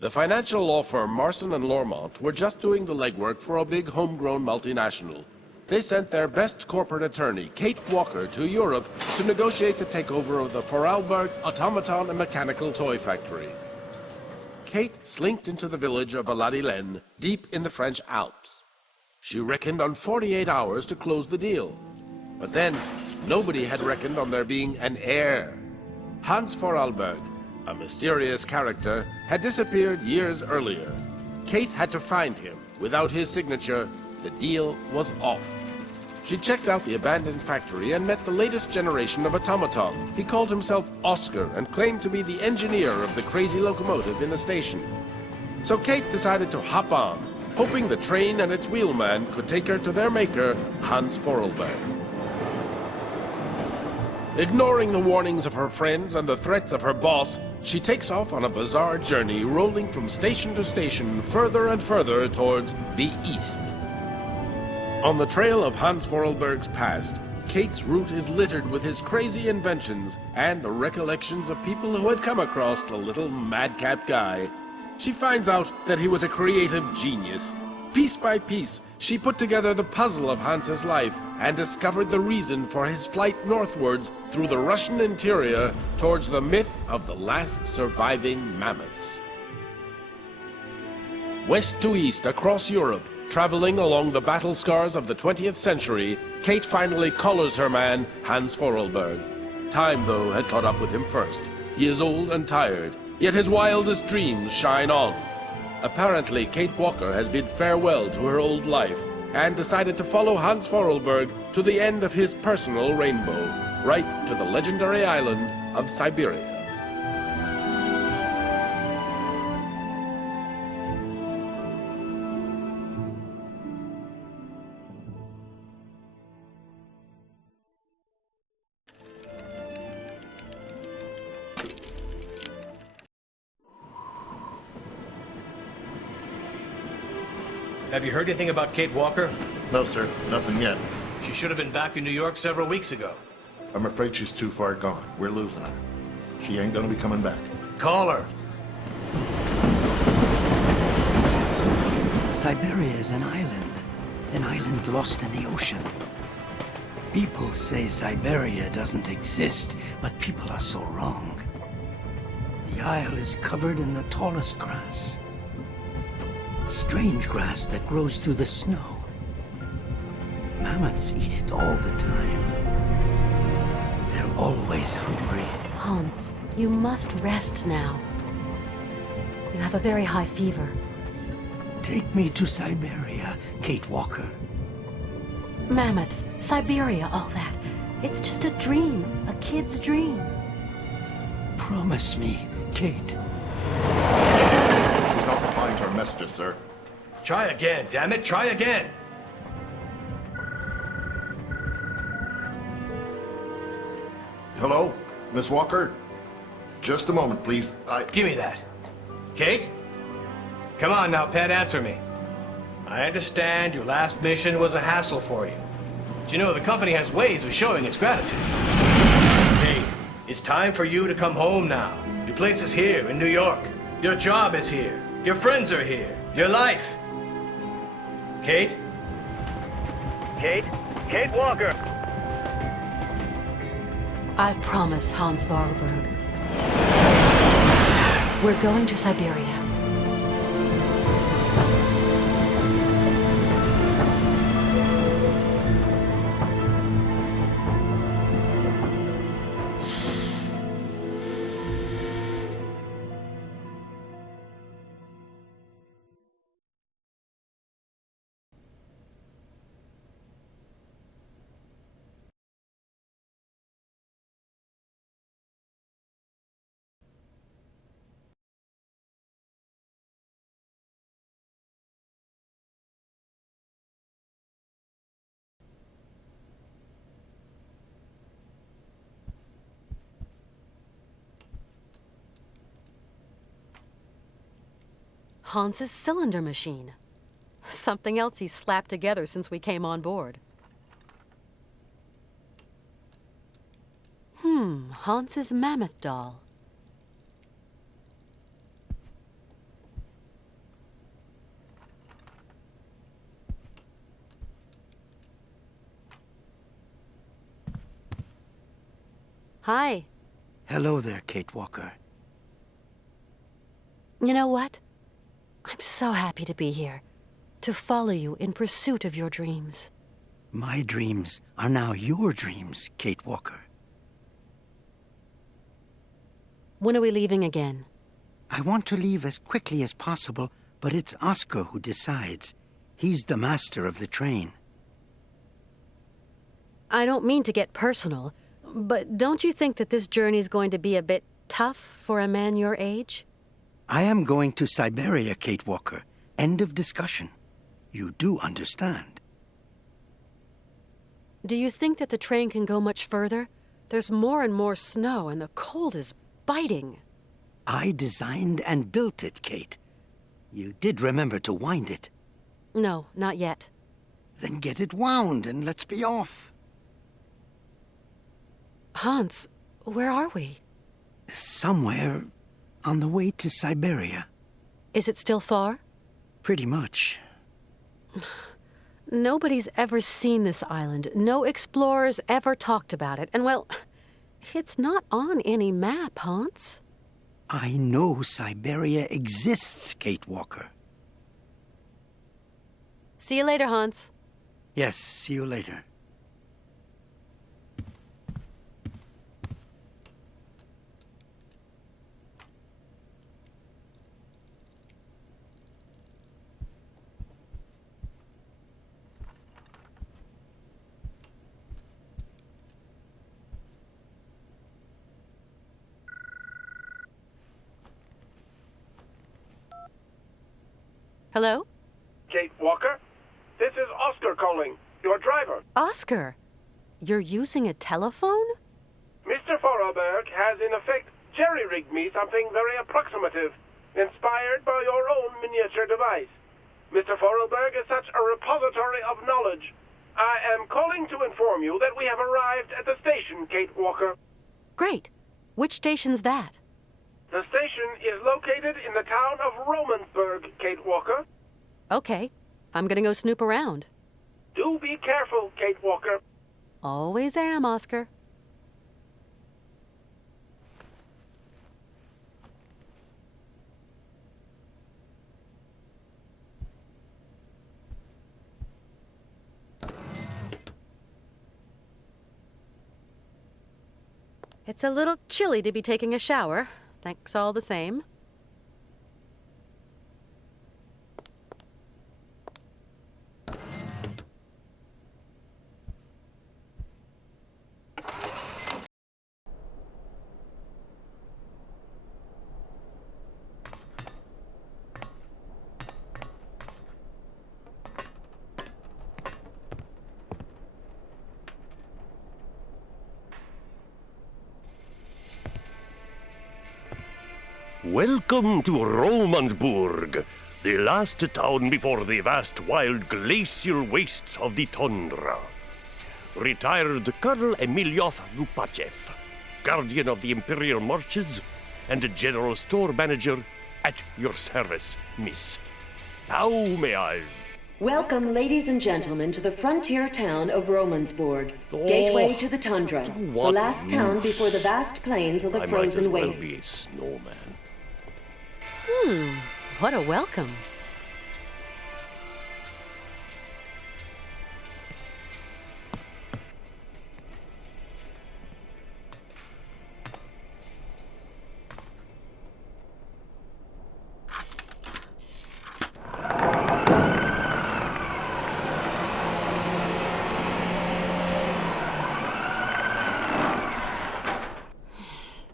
The financial law firm Marson and Lormont were just doing the legwork for a big homegrown multinational. They sent their best corporate attorney, Kate Walker, to Europe to negotiate the takeover of the Vorarlberg automaton and mechanical toy factory. Kate slinked into the village of Aladilene, deep in the French Alps. She reckoned on 48 hours to close the deal. But then, nobody had reckoned on there being an heir. Hans Vorarlberg, a mysterious character, had disappeared years earlier. Kate had to find him. Without his signature, the deal was off. She checked out the abandoned factory and met the latest generation of automaton. He called himself Oscar and claimed to be the engineer of the crazy locomotive in the station. So Kate decided to hop on, hoping the train and its wheelman could take her to their maker, Hans Vorarlberg. Ignoring the warnings of her friends and the threats of her boss, she takes off on a bizarre journey, rolling from station to station, further and further towards the east. On the trail of Hans Vorarlberg's past, Kate's route is littered with his crazy inventions and the recollections of people who had come across the little madcap guy. She finds out that he was a creative genius. Piece by piece, she put together the puzzle of Hans's life and discovered the reason for his flight northwards through the Russian interior towards the myth of the last surviving mammoths. West to east across Europe, traveling along the battle scars of the 20th century, Kate finally collars her man, Hans Vorarlberg. Time, though, had caught up with him first. He is old and tired, yet his wildest dreams shine on. Apparently, Kate Walker has bid farewell to her old life and decided to follow Hans Vorarlberg to the end of his personal rainbow, right to the legendary island of Syberia. Have you heard anything about Kate Walker? No, sir. Nothing yet. She should have been back in New York several weeks ago. I'm afraid she's too far gone. We're losing her. She ain't gonna be coming back. Call her. Syberia is an island lost in the ocean. People say Syberia doesn't exist, but people are so wrong. The isle is covered in the tallest grass. Strange grass that grows through the snow. Mammoths eat it all the time. They're always hungry. Hans, you must rest now. You have a very high fever. Take me to Syberia, Kate Walker. Mammoths, Syberia, all that. It's just a dream, a kid's dream. Promise me, Kate. She's not replying to our messages, sir. Try again, damn it, try again! Hello? Miss Walker? Just a moment, please. Give me that. Kate? Come on now, pet, answer me. I understand your last mission was a hassle for you. But you know, the company has ways of showing its gratitude. Kate, it's time for you to come home now. Your place is here in New York. Your job is here. Your friends are here. Your life. Kate? Kate? Kate Walker! I promise, Hans Vorarlberg. We're going to Syberia. Hans's cylinder machine. Something else he's slapped together since we came on board. Hans's mammoth doll. Hi. Hello there, Kate Walker. You know what? I'm so happy to be here. To follow you in pursuit of your dreams. My dreams are now your dreams, Kate Walker. When are we leaving again? I want to leave as quickly as possible, but it's Oscar who decides. He's the master of the train. I don't mean to get personal, but don't you think that this journey's going to be a bit tough for a man your age? I am going to Syberia, Kate Walker. End of discussion. You do understand. Do you think that the train can go much further? There's more and more snow, and the cold is biting. I designed and built it, Kate. You did remember to wind it. No, not yet. Then get it wound and let's be off. Hans, where are we? Somewhere on the way to Syberia. Is it still far? Pretty much. Nobody's ever seen this island. No explorers ever talked about it. And, well, it's not on any map, Hans. I know Syberia exists, Kate Walker. See you later, Hans. Yes, see you later. Hello? Kate Walker? This is Oscar calling, your driver. Oscar, you're using a telephone? Mr. Forelberg has in effect jerry-rigged me something very approximative, inspired by your own miniature device. Mr. Forelberg is such a repository of knowledge. I am calling to inform you that we have arrived at the station, Kate Walker. Great. Which station's that? The station is located in the town of Romansburg, Kate Walker. Okay. I'm gonna go snoop around. Do be careful, Kate Walker. Always am, Oscar. It's a little chilly to be taking a shower. Thanks all the same. Welcome to Romansburg, the last town before the vast wild glacial wastes of the tundra. Retired Colonel Emilyov Lupachev, guardian of the Imperial Marches, and general store manager at your service, miss. How may I? Welcome, ladies and gentlemen, to the frontier town of Romansburg, gateway to the tundra, the last town before the vast plains of the frozen might as waste. well be a snowman. What a welcome.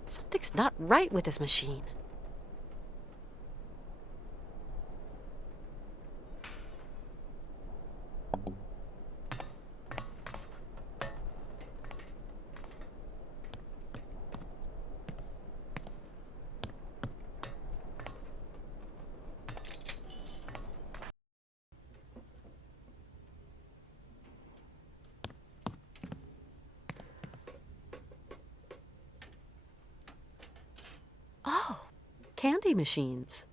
Something's not right with this machine. Oh, candy machines.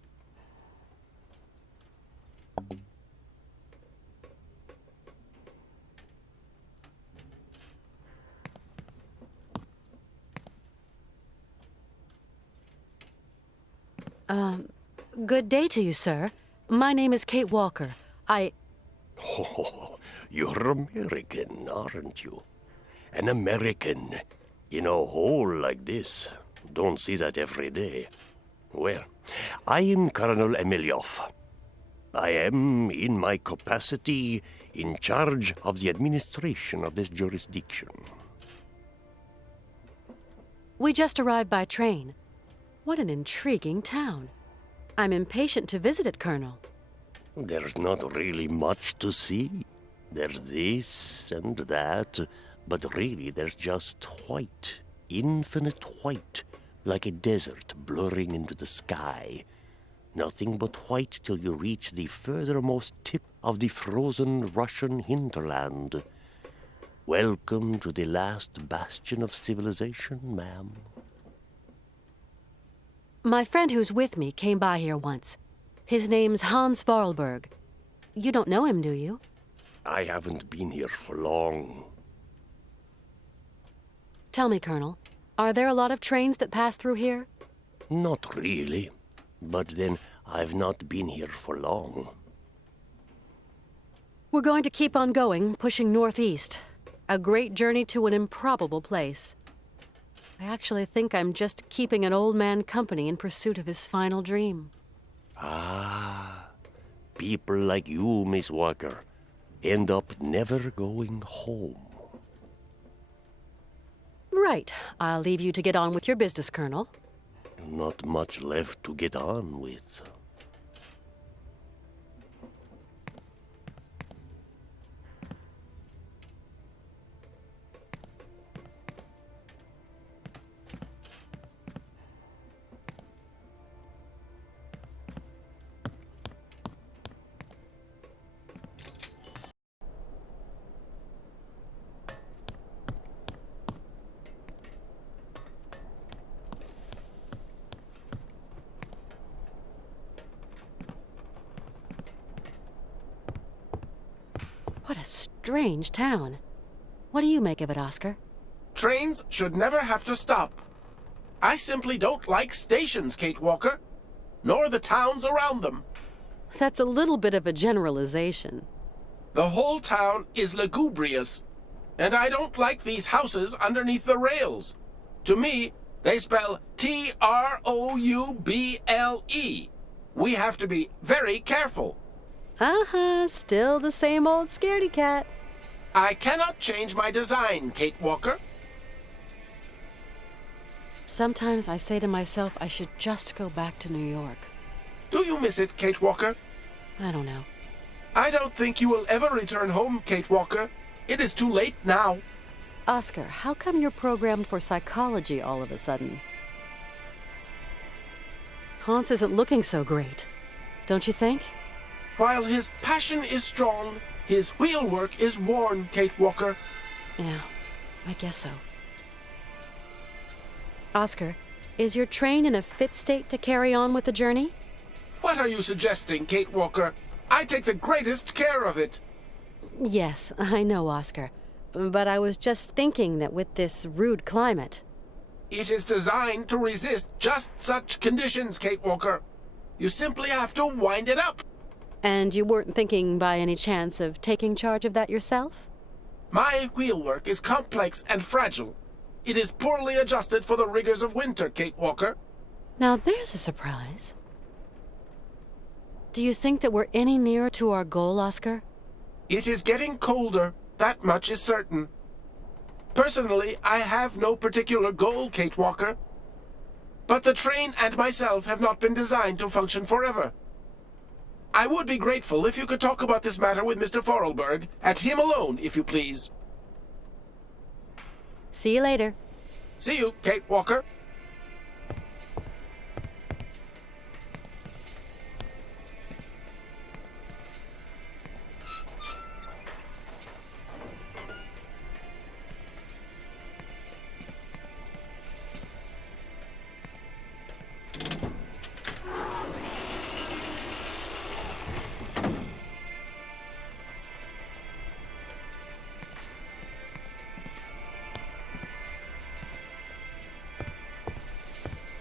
Good day to you, sir. My name is Kate Walker. Oh, you're American, aren't you? An American in a hole like this. Don't see that every day. Well, I am Colonel Emilioff. I am, in my capacity, in charge of the administration of this jurisdiction. We just arrived by train. What an intriguing town. I'm impatient to visit it, Colonel. There's not really much to see. There's this and that, but really there's just white, infinite white, like a desert blurring into the sky. Nothing but white till you reach the furthermost tip of the frozen Russian hinterland. Welcome to the last bastion of civilization, ma'am. My friend who's with me came by here once. His name's Hans Vorarlberg. You don't know him, do you? I haven't been here for long. Tell me, Colonel, are there a lot of trains that pass through here? Not really. But then, I've not been here for long. We're going to keep on going, pushing northeast. A great journey to an improbable place. I actually think I'm just keeping an old man company in pursuit of his final dream. Ah, people like you, Miss Walker, end up never going home. Right. I'll leave you to get on with your business, Colonel. Not much left to get on with. What a strange town. What do you make of it, Oscar? Trains should never have to stop. I simply don't like stations, Kate Walker, nor the towns around them. That's a little bit of a generalization. The whole town is lugubrious, and I don't like these houses underneath the rails. To me, they spell Trouble. We have to be very careful. Still the same old scaredy cat. I cannot change my design, Kate Walker. Sometimes I say to myself I should just go back to New York. Do you miss it, Kate Walker? I don't know. I don't think you will ever return home, Kate Walker. It is too late now. Oscar, how come you're programmed for psychology all of a sudden? Hans isn't looking so great, don't you think? While his passion is strong, his wheelwork is worn, Kate Walker. Yeah, I guess so. Oscar, is your train in a fit state to carry on with the journey? What are you suggesting, Kate Walker? I take the greatest care of it. Yes, I know, Oscar. But I was just thinking that with this rude climate... It is designed to resist just such conditions, Kate Walker. You simply have to wind it up. And you weren't thinking by any chance of taking charge of that yourself? My wheelwork is complex and fragile. It is poorly adjusted for the rigors of winter, Kate Walker. Now there's a surprise. Do you think that we're any nearer to our goal, Oscar? It is getting colder, that much is certain. Personally, I have no particular goal, Kate Walker. But the train and myself have not been designed to function forever. I would be grateful if you could talk about this matter with Mr. Vorarlberg, and him alone, if you please. See you later. See you, Kate Walker.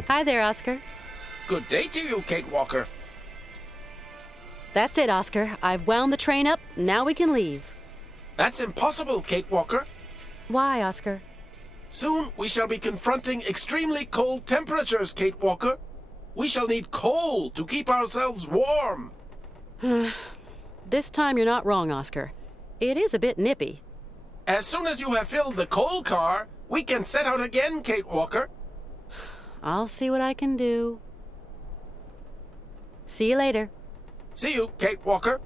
Hi there, Oscar. Good day to you, Kate Walker. That's it, Oscar. I've wound the train up. Now we can leave. That's impossible, Kate Walker. Why, Oscar? Soon we shall be confronting extremely cold temperatures, Kate Walker. We shall need coal to keep ourselves warm. This time you're not wrong, Oscar. It is a bit nippy. As soon as you have filled the coal car, we can set out again, Kate Walker. I'll see what I can do. See you later. See you, Kate Walker.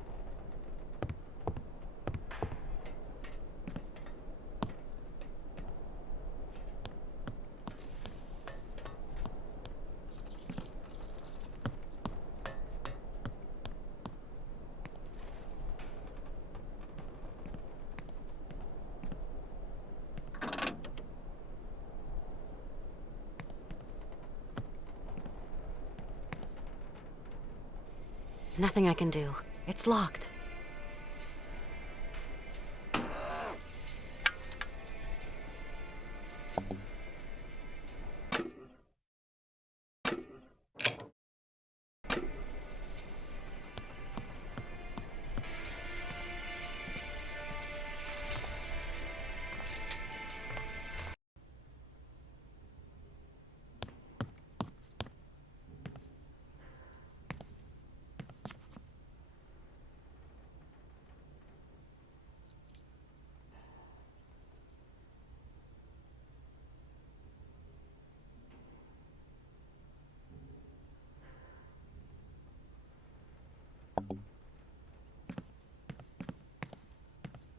Nothing I can do. It's locked.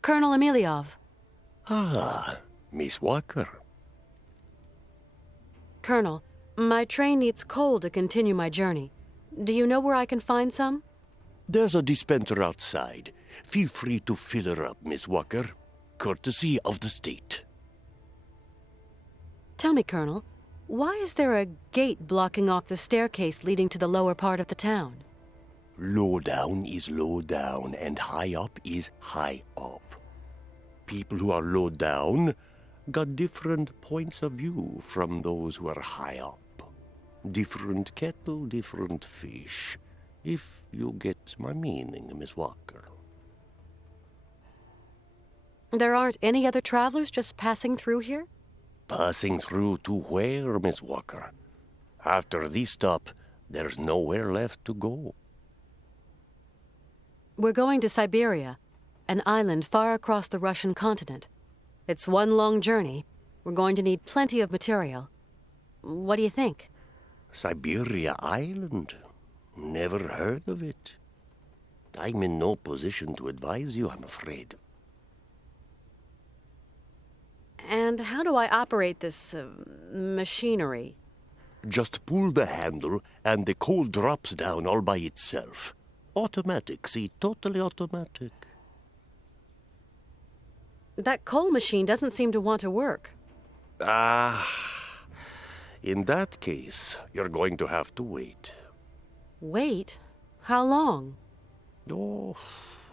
Colonel Emiliov. Ah, Miss Walker. Colonel, my train needs coal to continue my journey. Do you know where I can find some? There's a dispenser outside. Feel free to fill her up, Miss Walker. Courtesy of the state. Tell me, Colonel, why is there a gate blocking off the staircase leading to the lower part of the town? Low down is low down, and high up is high up. People who are low down got different points of view from those who are high up. Different kettle, different fish, if you get my meaning, Miss Walker. There aren't any other travelers just passing through here? Passing through to where, Miss Walker? After this stop, there's nowhere left to go. We're going to Syberia, an island far across the Russian continent. It's one long journey. We're going to need plenty of material. What do you think? Syberia Island? Never heard of it. I'm in no position to advise you, I'm afraid. And how do I operate this machinery? Just pull the handle and the coal drops down all by itself. Automatic, see, totally automatic. That coal machine doesn't seem to want to work. In that case, you're going to have to wait. Wait? How long? Oh,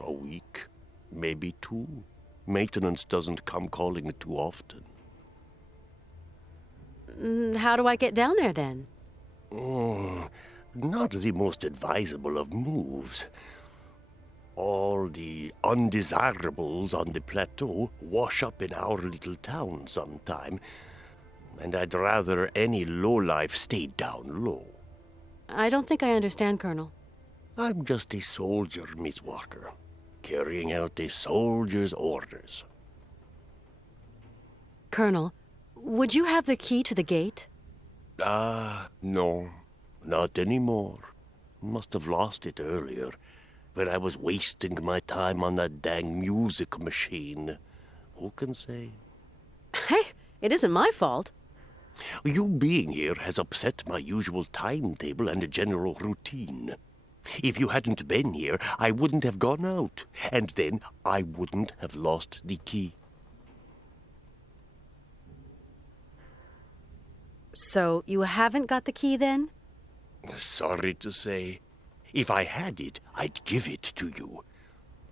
a week, maybe 2. Maintenance doesn't come calling too often. How do I get down there then? Not the most advisable of moves. All the undesirables on the plateau wash up in our little town sometime, and I'd rather any lowlife stay down low. I don't think I understand, Colonel. I'm just a soldier, Miss Walker, carrying out a soldier's orders. Colonel, would you have the key to the gate? No, not anymore. Must have lost it earlier, when I was wasting my time on that dang music machine. Who can say? Hey, it isn't my fault. You being here has upset my usual timetable and general routine. If you hadn't been here, I wouldn't have gone out, and then I wouldn't have lost the key. So you haven't got the key then? Sorry to say. If I had it, I'd give it to you.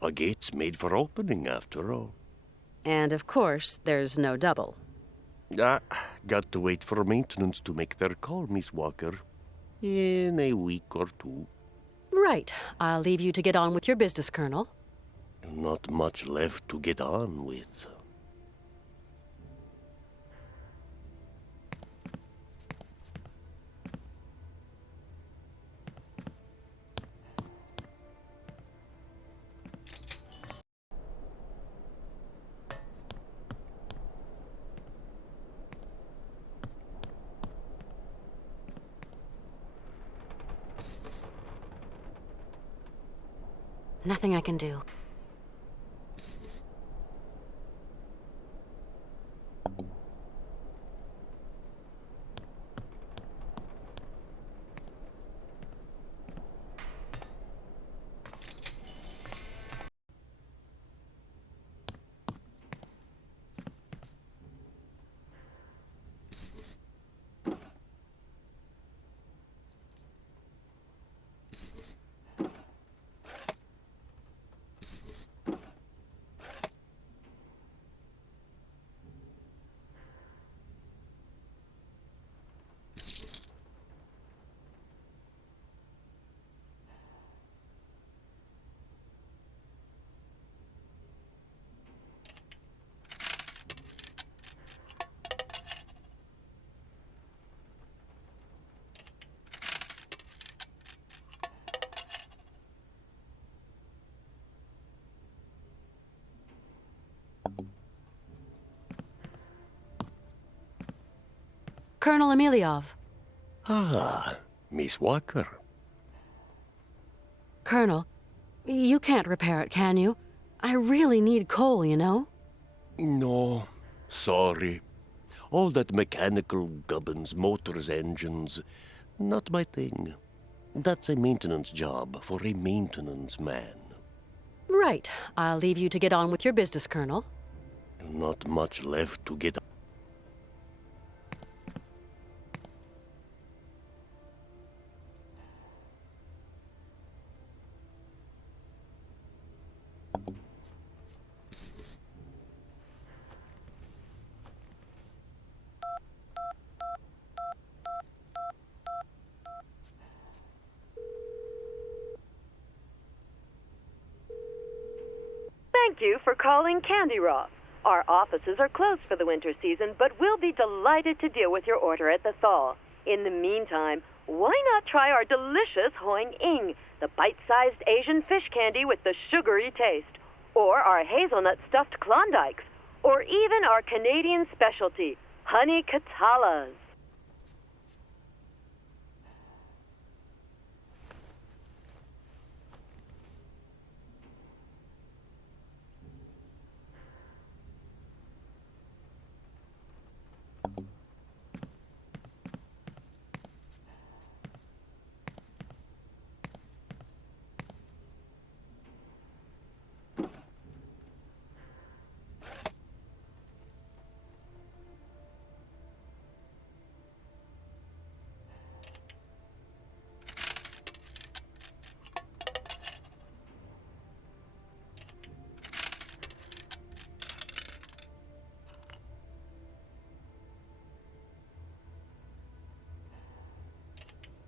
A gate's made for opening, after all. And of course, there's no double. Got to wait for maintenance to make their call, Miss Walker. In a week or two. Right. I'll leave you to get on with your business, Colonel. Not much left to get on with. Nothing I can do. Colonel Emiliov. Ah, Miss Walker. Colonel, you can't repair it, can you? I really need coal, you know? No, sorry. All that mechanical gubbins, motors, engines, not my thing. That's a maintenance job for a maintenance man. Right. I'll leave you to get on with your business, Colonel. Not much left to get. Thank you for calling Candy Roth. Our offices are closed for the winter season, but we'll be delighted to deal with your order at the thaw. In the meantime, why not try our delicious Hoing Ing, the bite-sized Asian fish candy with the sugary taste, or our hazelnut stuffed Klondikes, or even our Canadian specialty, honey Katalas.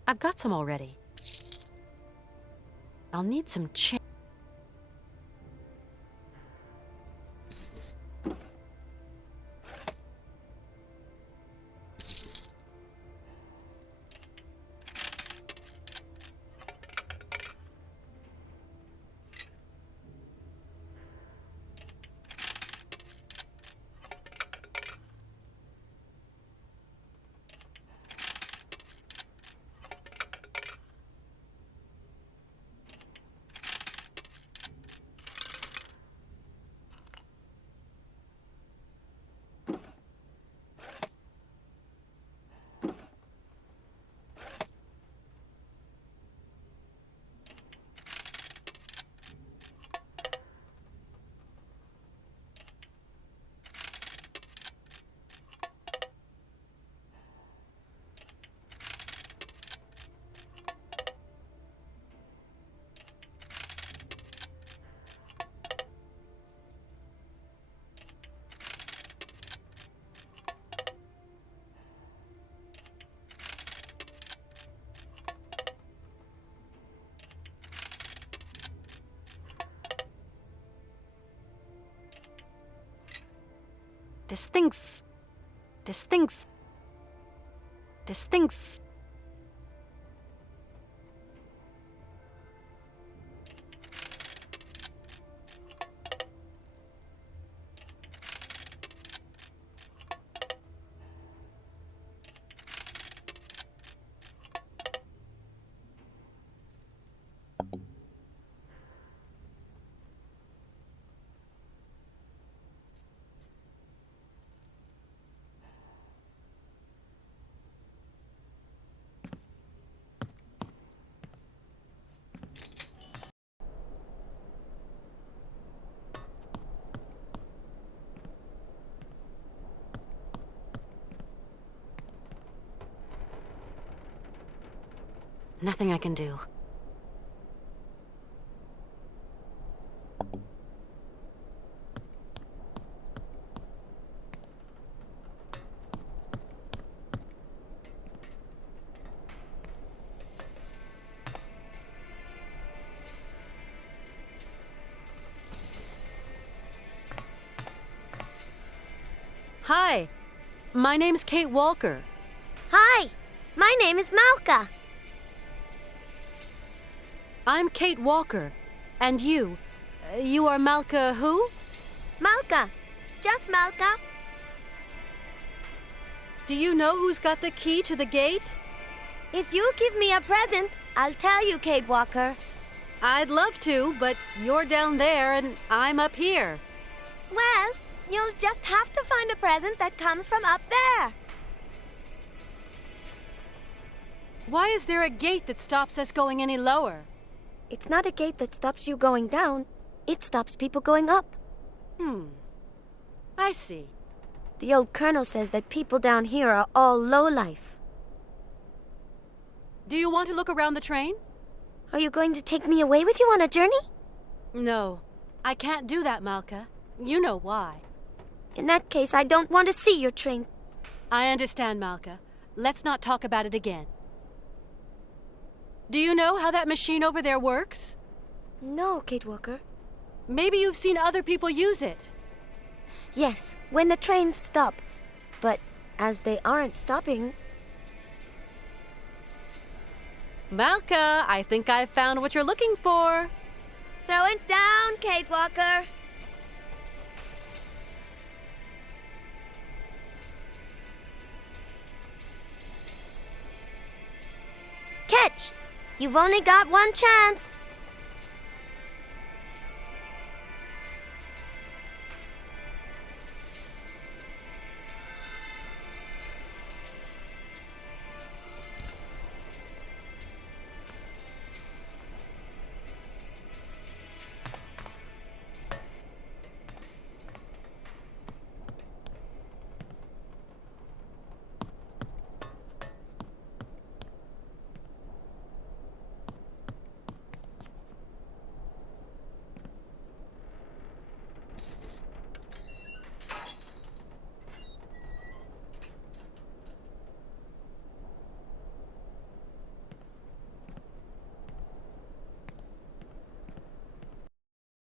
I've got some already. I'll need some This thing's... This thing's... This thing's... Nothing I can do. Hi, my name's Kate Walker. Hi, my name is Malka. I'm Kate Walker. And you? You are Malka who? Malka. Just Malka. Do you know who's got the key to the gate? If you give me a present, I'll tell you, Kate Walker. I'd love to, but you're down there and I'm up here. Well, you'll just have to find a present that comes from up there. Why is there a gate that stops us going any lower? It's not a gate that stops you going down. It stops people going up. I see. The old colonel says that people down here are all lowlife. Do you want to look around the train? Are you going to take me away with you on a journey? No, I can't do that, Malka. You know why. In that case, I don't want to see your train. I understand, Malka. Let's not talk about it again. Do you know how that machine over there works? No, Kate Walker. Maybe you've seen other people use it. Yes, when the trains stop. But as they aren't stopping... Malka, I think I've found what you're looking for. Throw it down, Kate Walker. Catch! You've only got one chance.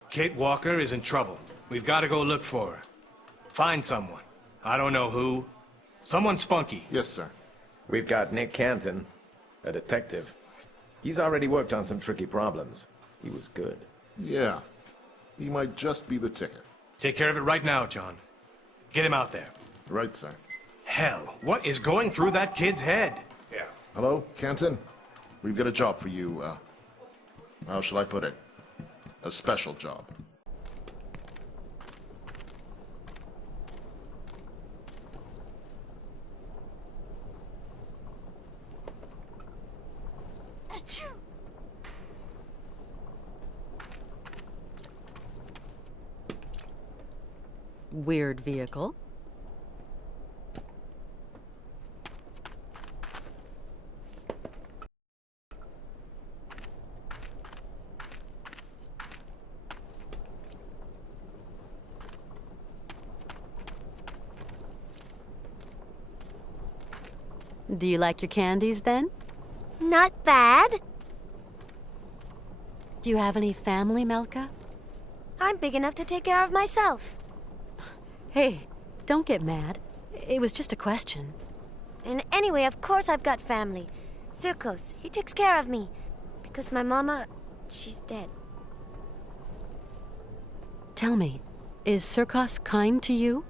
Kate Walker is in trouble. We've got to go look for her. Find someone. I don't know who. Someone spunky. Yes, sir. We've got Nick Canton, a detective. He's already worked on some tricky problems. He was good. Yeah. He might just be the ticket. Take care of it right now, John. Get him out there. Right, sir. Hell, what is going through that kid's head? Yeah. Hello, Canton? We've got a job for you, how shall I put it? A special job. Weird vehicle. Do you like your candies, then? Not bad. Do you have any family, Malka? I'm big enough to take care of myself. Hey, Don't get mad. It was just a question. And anyway, of course I've got family. Circos, he takes care of me. Because my mama, she's dead. Tell me, is Circos kind to you?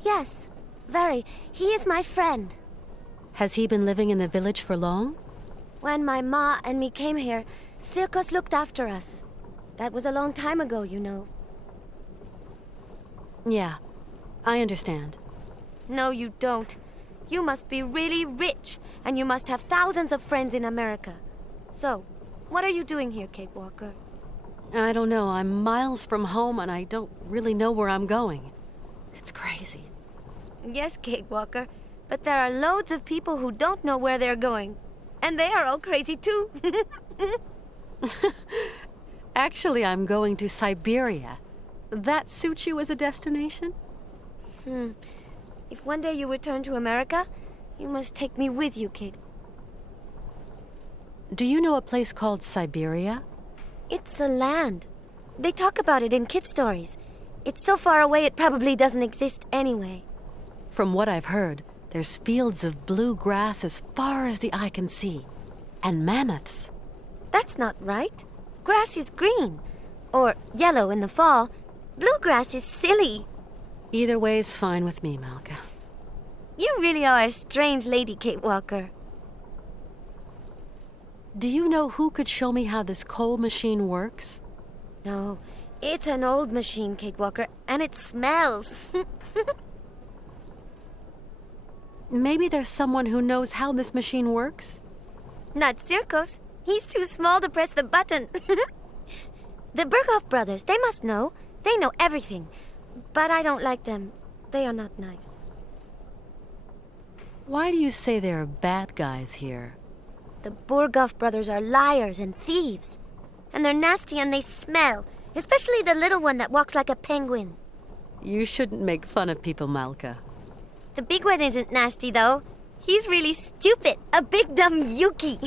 Yes, very. He is my friend. Has he been living in the village for long? When my ma and me came here, Circos looked after us. That was a long time ago, you know. Yeah, I understand. No, you don't. You must be really rich, and you must have thousands of friends in America. So, what are you doing here, Kate Walker? I don't know. I'm miles from home, and I don't really know where I'm going. It's crazy. Yes, Kate Walker, but there are loads of people who don't know where they're going. And they are all crazy, too. Actually, I'm going to Syberia. That suits you as a destination? If one day you return to America, you must take me with you, Kate. Do you know a place called Syberia? It's a land. They talk about it in kid stories. It's so far away it probably doesn't exist anyway. From what I've heard, there's fields of blue grass as far as the eye can see. And mammoths. That's not right. Grass is green. Or yellow in the fall. Bluegrass is silly. Either way is fine with me, Malka. You really are a strange lady, Kate Walker. Do you know who could show me how this coal machine works? No, it's an old machine, Kate Walker, and it smells. Maybe there's someone who knows how this machine works? Not Circos. He's too small to press the button. The Berghoff brothers, they must know. They know everything. But I don't like them. They are not nice. Why do you say there are bad guys here? The Berghoff brothers are liars and thieves. And they're nasty and they smell. Especially the little one that walks like a penguin. You shouldn't make fun of people, Malka. The big one isn't nasty, though. He's really stupid. A big dumb Yuki.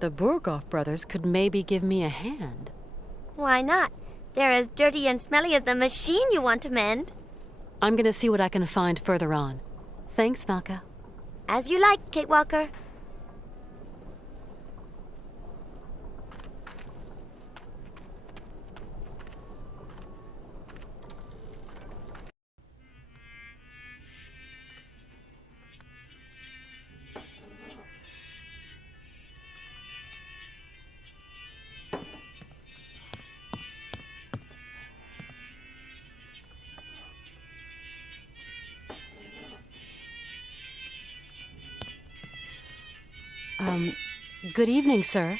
The Berghoff brothers could maybe give me a hand. Why not? They're as dirty and smelly as the machine you want to mend. I'm gonna see what I can find further on. Thanks, Malka. As you like, Kate Walker. Good evening, sir.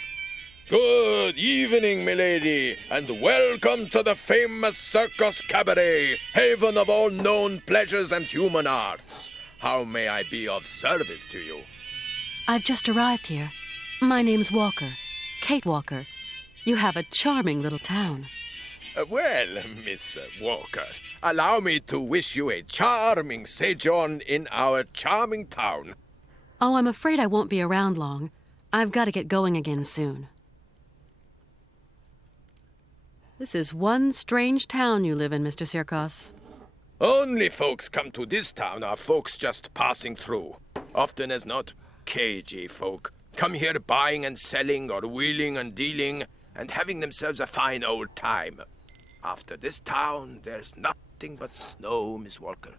Good evening, milady, and welcome to the famous Circus Cabaret, haven of all known pleasures and human arts. How may I be of service to you? I've just arrived here. My name's Walker. Kate Walker. You have a charming little town. Well, Miss Walker, allow me to wish you a charming sojourn in our charming town. Oh, I'm afraid I won't be around long. I've got to get going again soon. This is one strange town you live in, Mr. Circos. Only folks come to this town are folks just passing through. Often as not, cagey folk. Come here buying and selling or wheeling and dealing and having themselves a fine old time. After this town, there's nothing but snow, Miss Walker.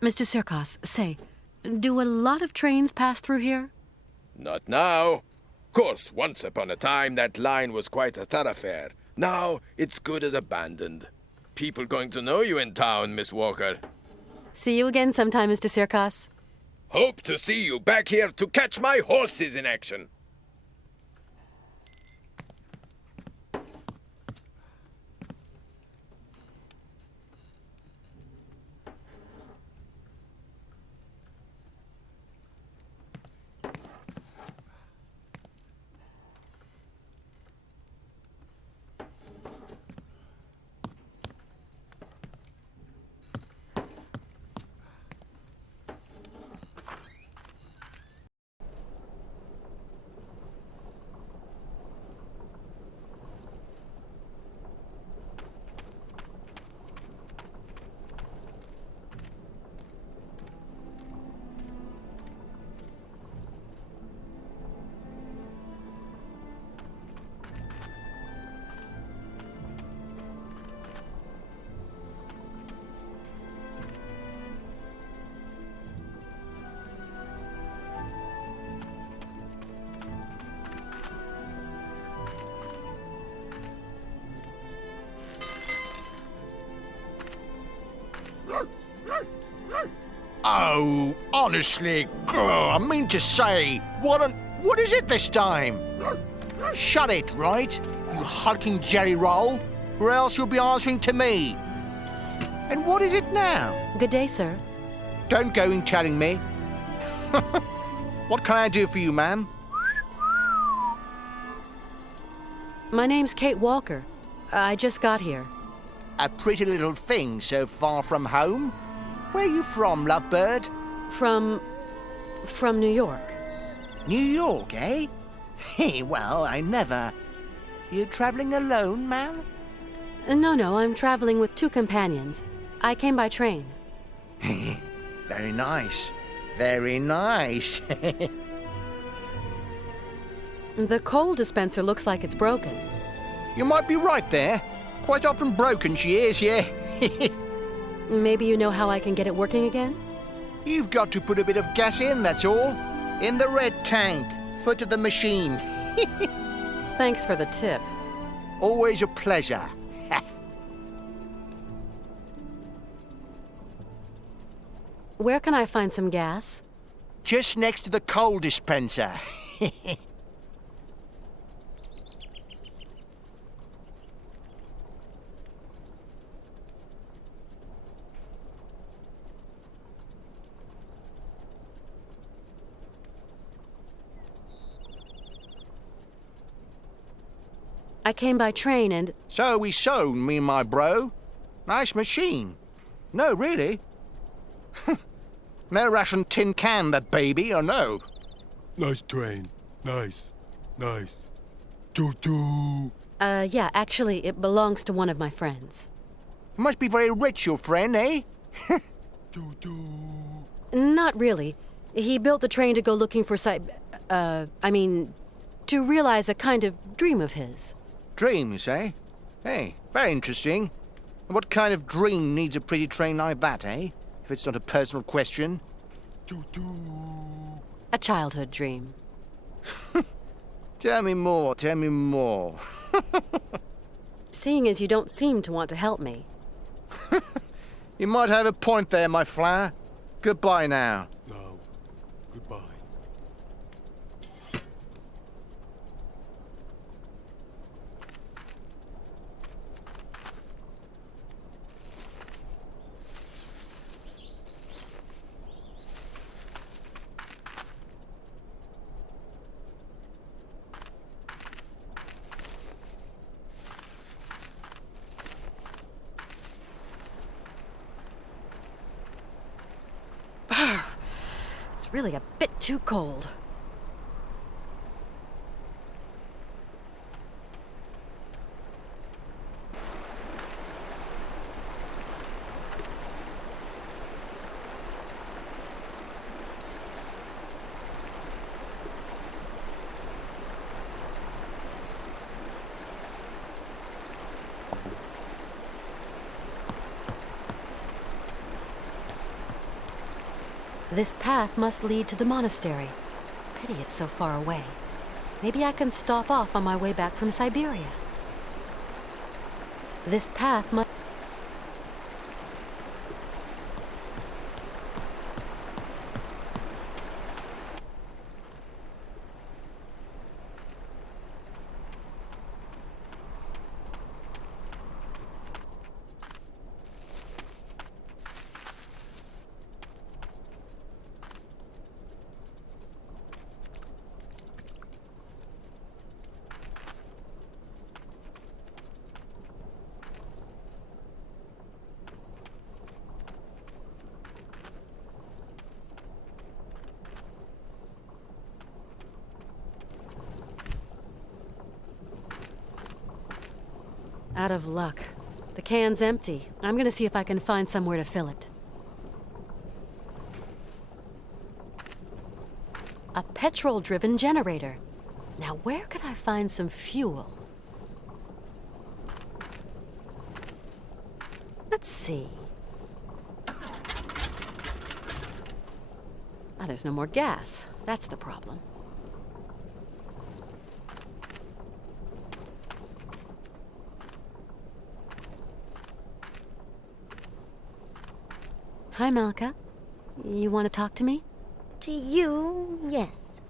Mr. Circos, say, do a lot of trains pass through here? Not now. Course, once upon a time that line was quite a thoroughfare. Now it's good as abandoned. People going to know you in town, Miss Walker. See you again sometime, Mr. Circos. Hope to see you back here to catch my horses in action. No, honestly, I mean to say, what is it this time? Shut it, right? You hulking jerry roll, or else you'll be answering to me. And what is it now? Good day, sir. Don't go in telling me. What can I do for you, ma'am? My name's Kate Walker. I just got here. A pretty little thing so far from home? Where are you from, lovebird? From New York. New York, eh? Hey, well, I never... You traveling alone, ma'am? No, I'm traveling with 2 companions. I came by train. Very nice. Very nice. The coal dispenser looks like it's broken. You might be right there. Quite often broken she is, yeah. Maybe you know how I can get it working again? You've got to put a bit of gas in, that's all. In the red tank. Foot of the machine. Thanks for the tip. Always a pleasure. Where can I find some gas? Just next to the coal dispenser. I came by train and... So we sewn, me and my bro. Nice machine. No, really. No Russian tin can, that baby, or no? Nice train. Nice. Nice. Choo-choo. Yeah, actually, it belongs to one of my friends. Must be very rich, your friend, eh? Choo-choo. Not really. He built the train to go looking for to realize a kind of dream of his. Dreams, eh? Hey, very interesting. What kind of dream needs a pretty train like that, eh? If it's not a personal question. Choo-choo. A childhood dream. Tell me more, tell me more. Seeing as you don't seem to want to help me. You might have a point there, my flower. Goodbye now. No. Goodbye. It's really a bit too cold. This path must lead to the monastery. Pity it's so far away. Maybe I can stop off on my way back from Syberia. This path must... Out of luck. The can's empty. I'm gonna see if I can find somewhere to fill it. A petrol-driven generator. Now where could I find some fuel? Let's see. Ah, there's no more gas. That's the problem. Hi, Malka. You want to talk to me? To you, yes.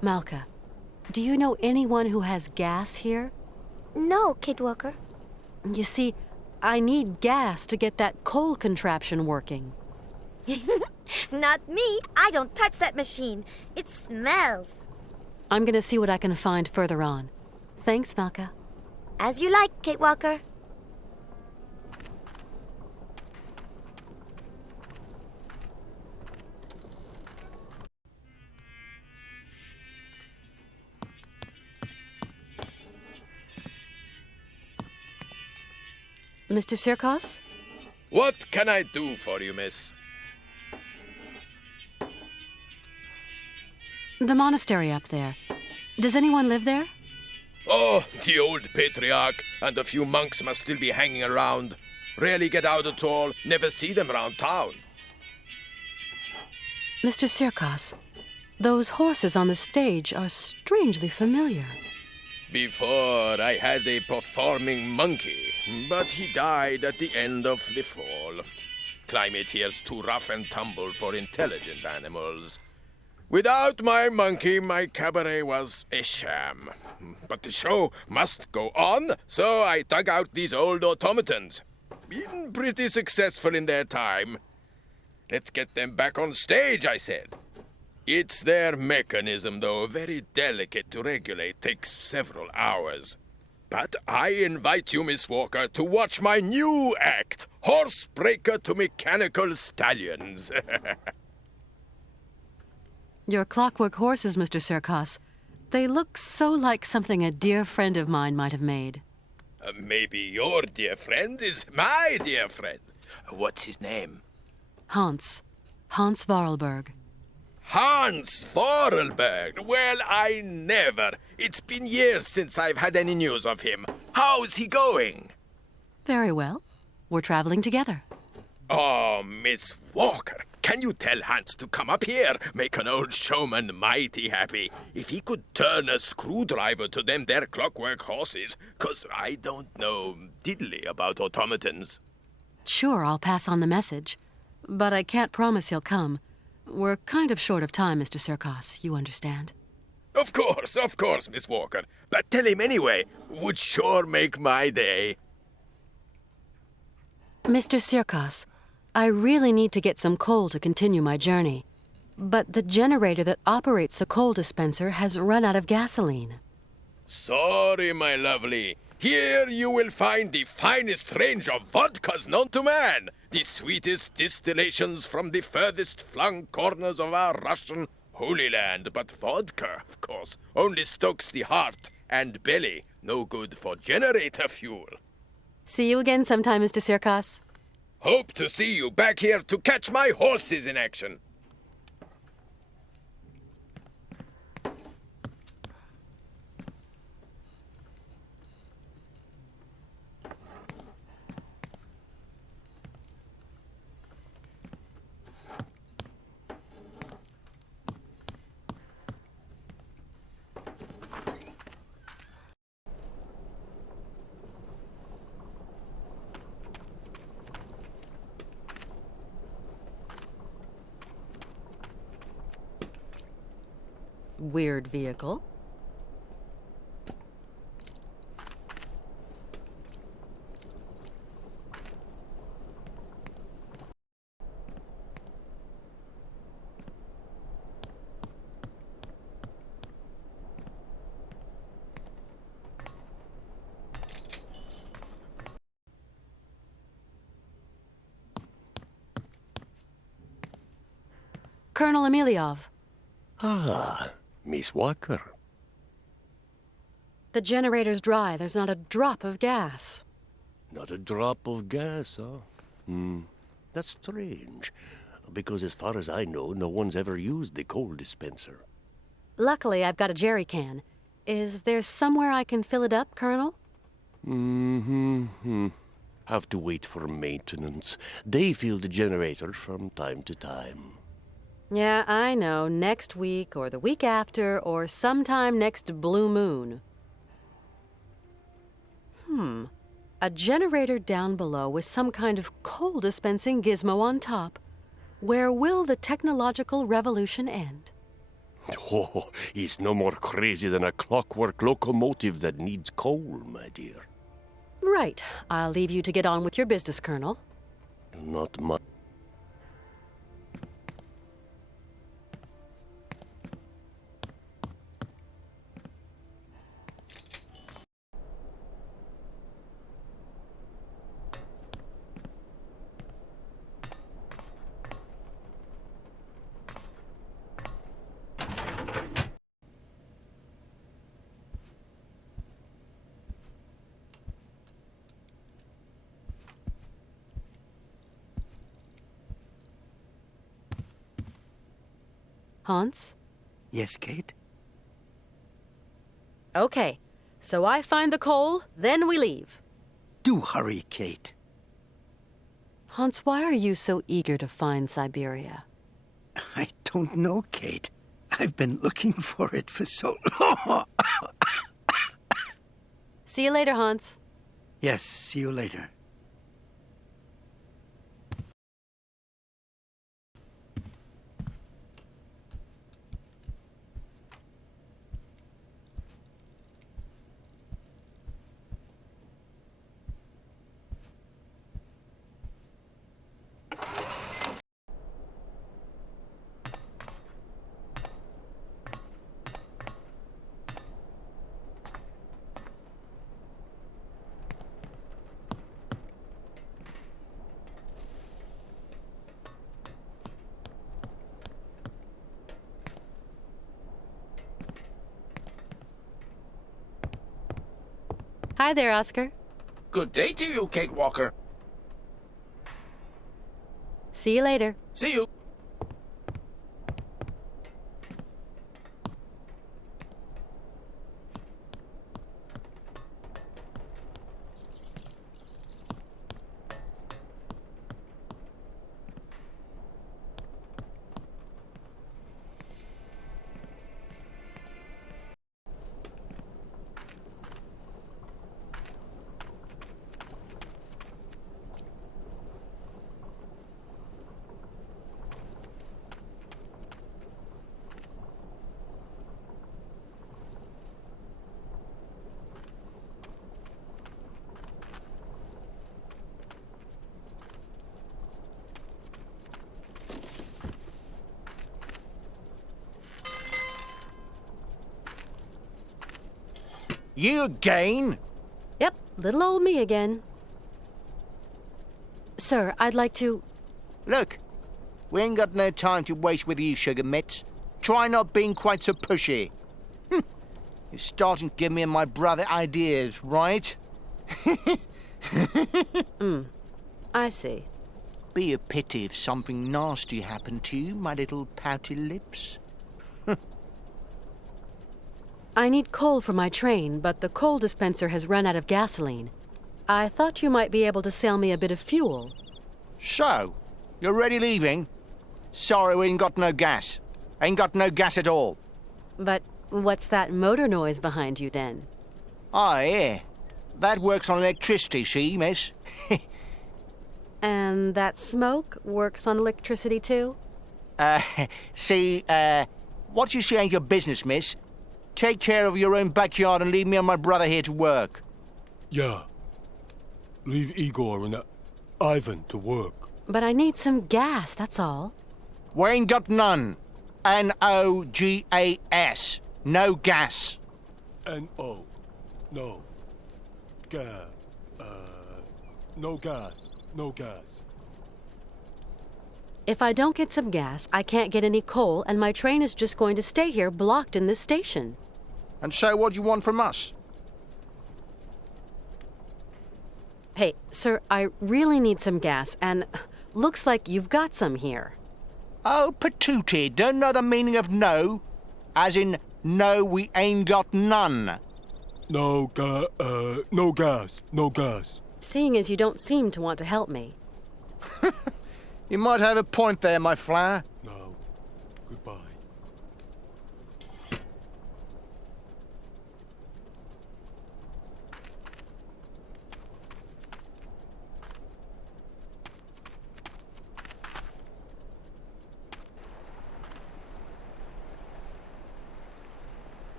Malka, do you know anyone who has gas here? No, Kate Walker. You see, I need gas to get that coal contraption working. Not me. I don't touch that machine. It smells. I'm gonna see what I can find further on. Thanks, Malka. As you like, Kate Walker. Mr. Sirkos? What can I do for you, miss? The monastery up there. Does anyone live there? Oh, the old patriarch and a few monks must still be hanging around. Rarely get out at all, never see them around town. Mr. Sirkos, those horses on the stage are strangely familiar. Before, I had a performing monkey, but he died at the end of the fall. Climate here's too rough and tumble for intelligent animals. Without my monkey, my cabaret was a sham. But the show must go on, so I dug out these old automatons. Been pretty successful in their time. Let's get them back on stage, I said. It's their mechanism, though, very delicate to regulate, takes several hours. But I invite you, Miss Walker, to watch my new act, Horsebreaker to Mechanical Stallions. Your clockwork horses, Mr. Sirkos. They look so like something a dear friend of mine might have made. Maybe your dear friend is my dear friend. What's his name? Hans. Hans Vorarlberg. Hans Vorarlberg. Well, I never. It's been years since I've had any news of him. How's he going? Very well. We're traveling together. Oh, Miss Walker, can you tell Hans to come up here? Make an old showman mighty happy. If he could turn a screwdriver to them their clockwork horses, 'cause I don't know diddly about automatons. Sure, I'll pass on the message. But I can't promise he'll come. We're kind of short of time, Mr. Sirkos, you understand. Of course, Miss Walker. But tell him anyway. Would sure make my day. Mr. Sirkos, I really need to get some coal to continue my journey. But the generator that operates the coal dispenser has run out of gasoline. Sorry, my lovely. Here you will find the finest range of vodkas known to man. The sweetest distillations from the furthest flung corners of our Russian Holy Land. But vodka, of course, only stokes the heart and belly. No good for generator fuel. See you again sometime, Mr. Sirkos. Hope to see you back here to catch my horses in action. Weird vehicle. Colonel Emiliov. Ah, Miss Walker. The generator's dry. There's not a drop of gas. Not a drop of gas, huh? That's strange. Because as far as I know, no one's ever used the coal dispenser. Luckily, I've got a jerry can. Is there somewhere I can fill it up, Colonel? Have to wait for maintenance. They fill the generator from time to time. Yeah, I know. Next week, or the week after, or sometime next blue moon. A generator down below with some kind of coal dispensing gizmo on top. Where will the technological revolution end? Oh, he's no more crazy than a clockwork locomotive that needs coal, my dear. Right. I'll leave you to get on with your business, Colonel. Not much. Hans? Yes, Kate? Okay. So I find the coal, then we leave. Do hurry, Kate. Hans, why are you so eager to find Syberia? I don't know, Kate. I've been looking for it for so long. See you later, Hans. Yes, see you later. Hi there, Oscar. Good day to you, Kate Walker. See you later. See you. You again? Yep, little old me again. Sir, I'd like to... Look, we ain't got no time to waste with you, sugar mitts. Try not being quite so pushy. You're starting to give me and my brother ideas, right? I see. Be a pity if something nasty happened to you, my little pouty lips. I need coal for my train, but the coal dispenser has run out of gasoline. I thought you might be able to sell me a bit of fuel. So, you're already leaving? Sorry, we ain't got no gas. Ain't got no gas at all. But what's that motor noise behind you, then? Oh, yeah. That works on electricity, see, miss? And that smoke works on electricity, too? See, what you see ain't your business, miss. Take care of your own backyard and leave me and my brother here to work. Yeah. Leave Igor and Ivan to work. But I need some gas, that's all. We ain't got none. N-O-G-A-S. No gas. N-O. No. Gas. No gas. No gas. If I don't get some gas, I can't get any coal, and my train is just going to stay here blocked in this station. And so what do you want from us? Hey, sir, I really need some gas, and looks like you've got some here. Oh, patootie, don't know the meaning of no? As in, no, we ain't got none. No gas. No gas. Seeing as you don't seem to want to help me. You might have a point there, my flower. No. Goodbye.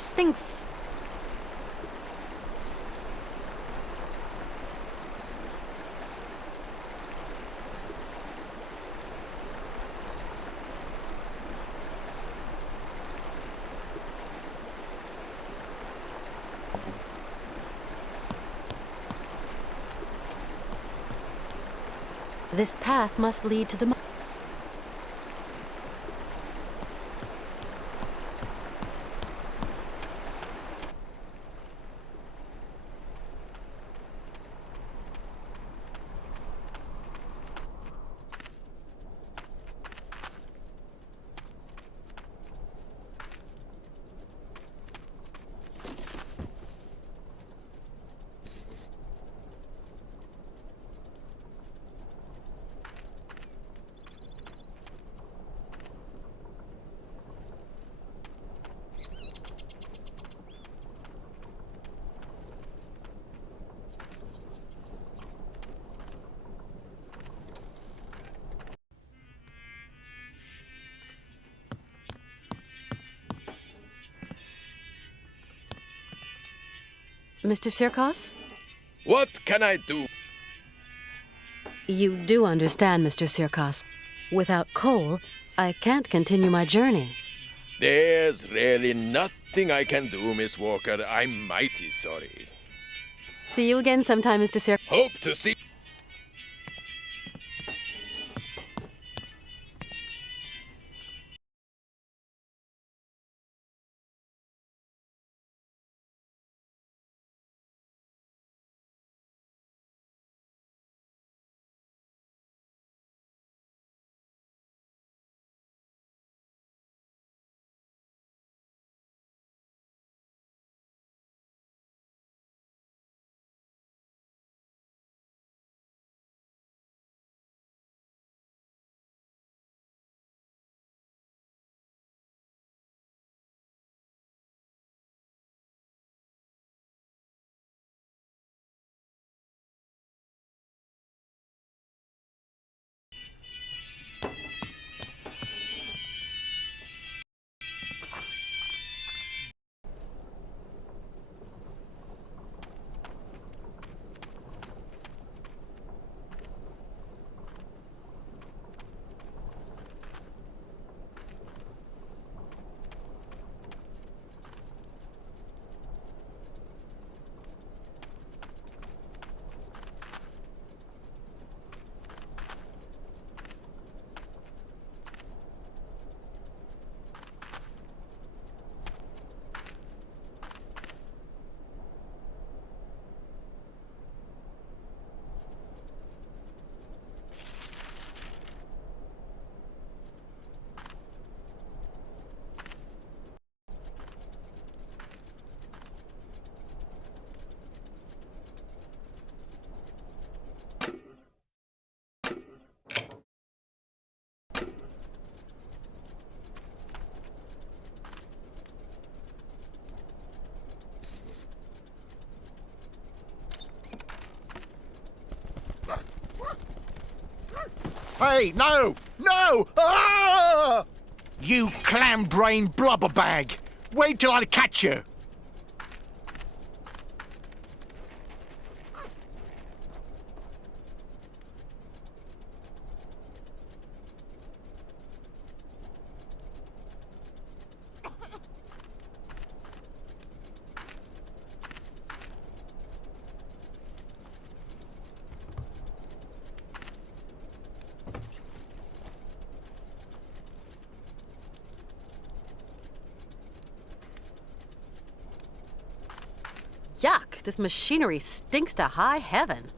This thing's... This path must lead to the... Mr. Sirkos? What can I do? You do understand, Mr. Sirkos. Without coal, I can't continue my journey. There's really nothing I can do, Miss Walker. I'm mighty sorry. See you again sometime, Mr. Sirkos. Hope to see... Hey, no! No! Ah! You clam-brain blubberbag! Wait till I catch you! Yuck! This machinery stinks to high heaven.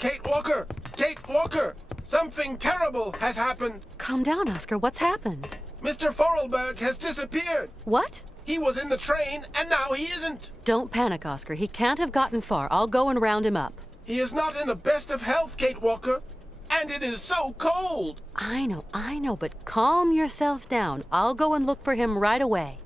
Kate Walker! Kate Walker! Something terrible has happened! Calm down, Oscar. What's happened? Mr. Forelberg has disappeared! What? He was in the train, and now he isn't! Don't panic, Oscar. He can't have gotten far. I'll go and round him up. He is not in the best of health, Kate Walker. And it is so cold! I know, but calm yourself down. I'll go and look for him right away.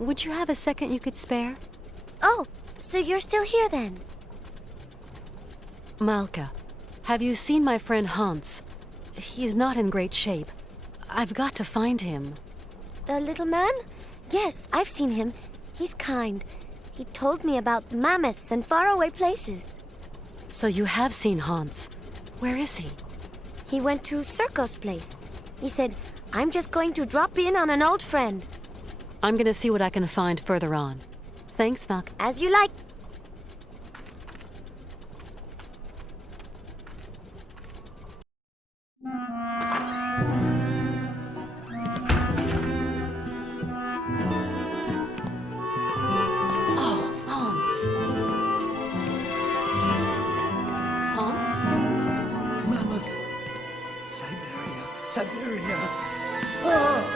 Would you have a second you could spare? Oh, so you're still here then? Malka, have you seen my friend Hans? He's not in great shape. I've got to find him. The little man? Yes, I've seen him. He's kind. He told me about mammoths and faraway places. So you have seen Hans. Where is he? He went to Circo's place. He said, I'm just going to drop in on an old friend. I'm gonna see what I can find further on. Thanks, Malka. As you like. Oh, Hans. Hans? Mammoth. Syberia. Syberia. Oh!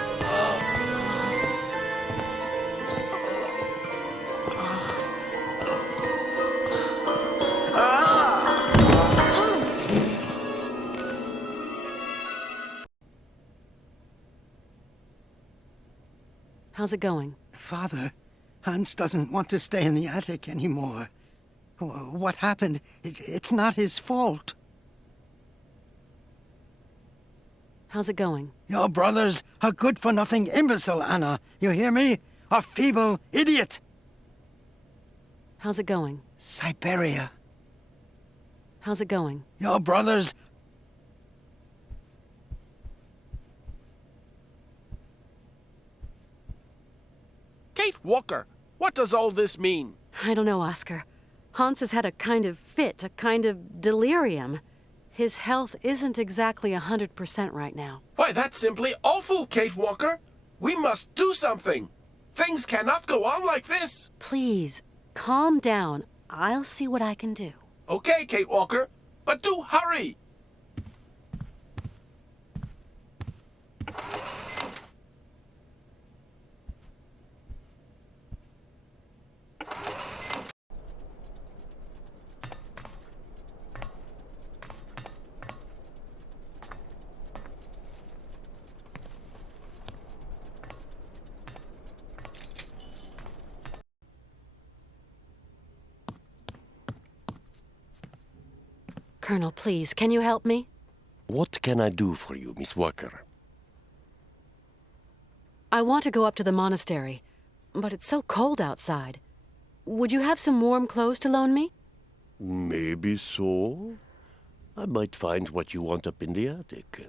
How's it going? Father, Hans doesn't want to stay in the attic anymore. What happened? It's not his fault. How's it going? Your brother's a good-for-nothing imbecile, Anna. You hear me? A feeble idiot. How's it going? Syberia. How's it going? Your brother's... Kate Walker, what does all this mean? I don't know, Oscar. Hans has had a kind of fit, a kind of delirium. His health isn't exactly 100% right now. Why, that's simply awful, Kate Walker. We must do something. Things cannot go on like this. Please, calm down. I'll see what I can do. Okay, Kate Walker, but do hurry. Colonel, please, can you help me? What can I do for you, Miss Walker? I want to go up to the monastery, but it's so cold outside. Would you have some warm clothes to loan me? Maybe so. I might find what you want up in the attic.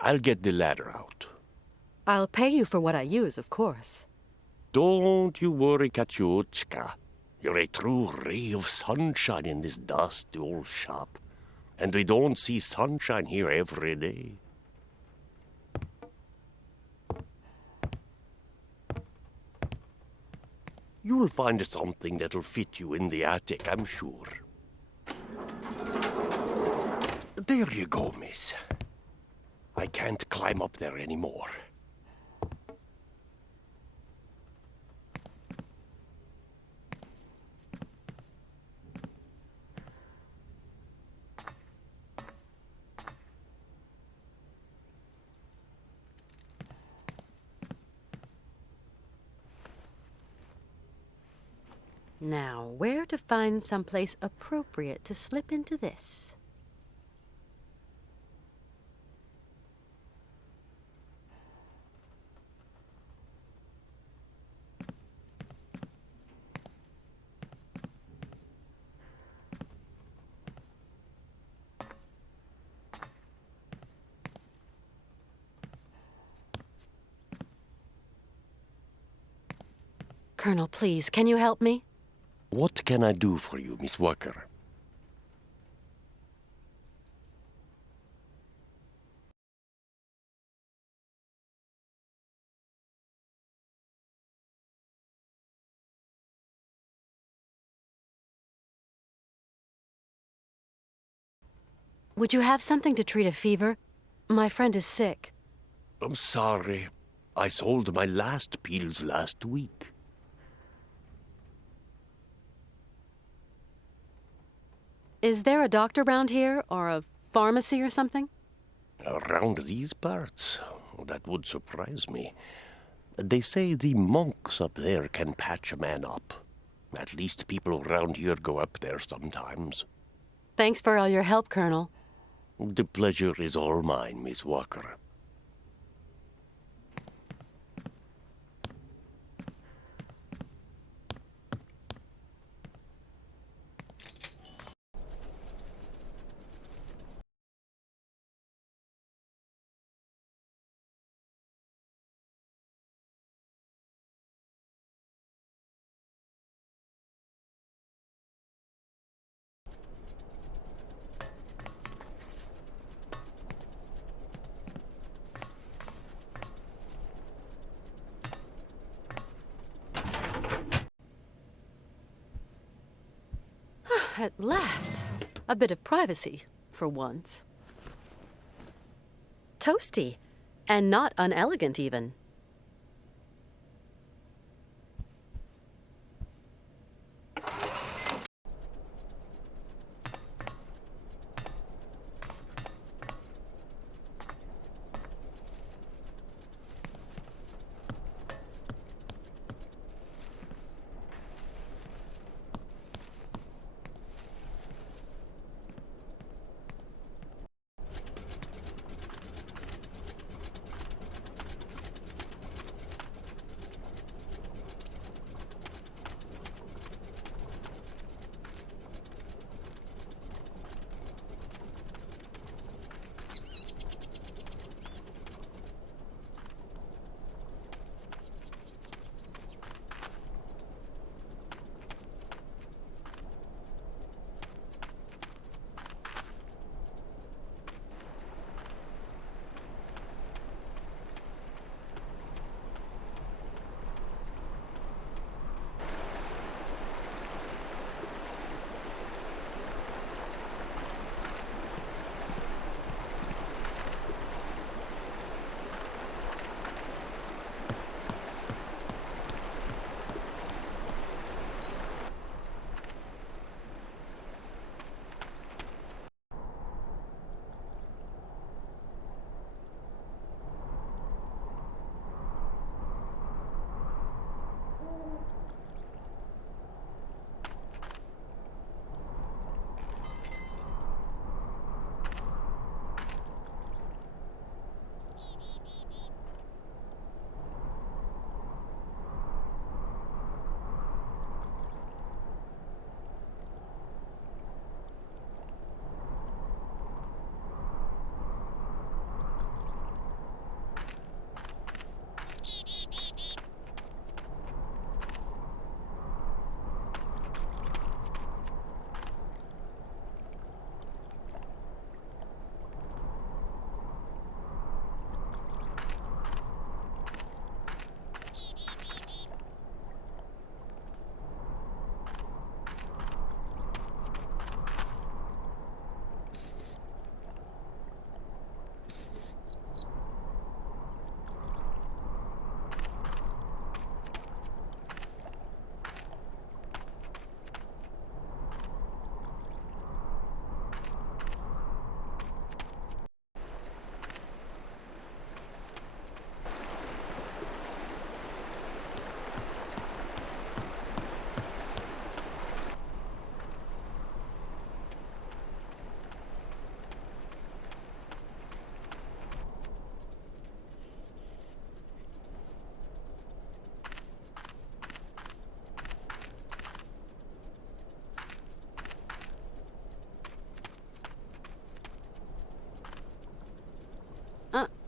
I'll get the ladder out. I'll pay you for what I use, of course. Don't you worry, Katyushka. You're a true ray of sunshine in this dusty old shop. And we don't see sunshine here every day. You'll find something that'll fit you in the attic, I'm sure. There you go, miss. I can't climb up there anymore. Now, where to find someplace appropriate to slip into this? Colonel, please, can you help me? What can I do for you, Miss Walker? Would you have something to treat a fever? My friend is sick. I'm sorry. I sold my last pills last week. Is there a doctor around here, or a pharmacy or something? Around these parts? That would surprise me. They say the monks up there can patch a man up. At least people around here go up there sometimes. Thanks for all your help, Colonel. The pleasure is all mine, Miss Walker. At last. A bit of privacy, for once. Toasty. And not unelegant, even.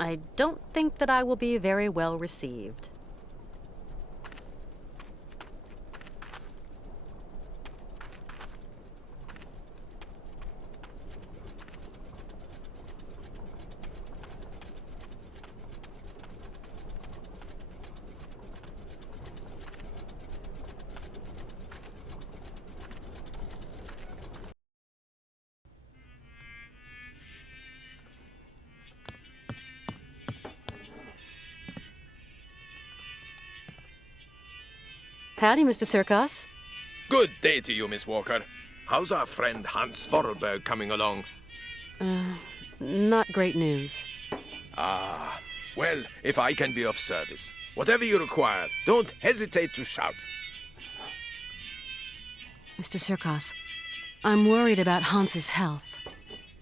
I don't think that I will be very well received. Howdy, Mr. Sirkos. Good day to you, Miss Walker. How's our friend Hans Vorarlberg coming along? Not great news. Ah, well, if I can be of service, whatever you require, don't hesitate to shout. Mr. Sirkos, I'm worried about Hans's health.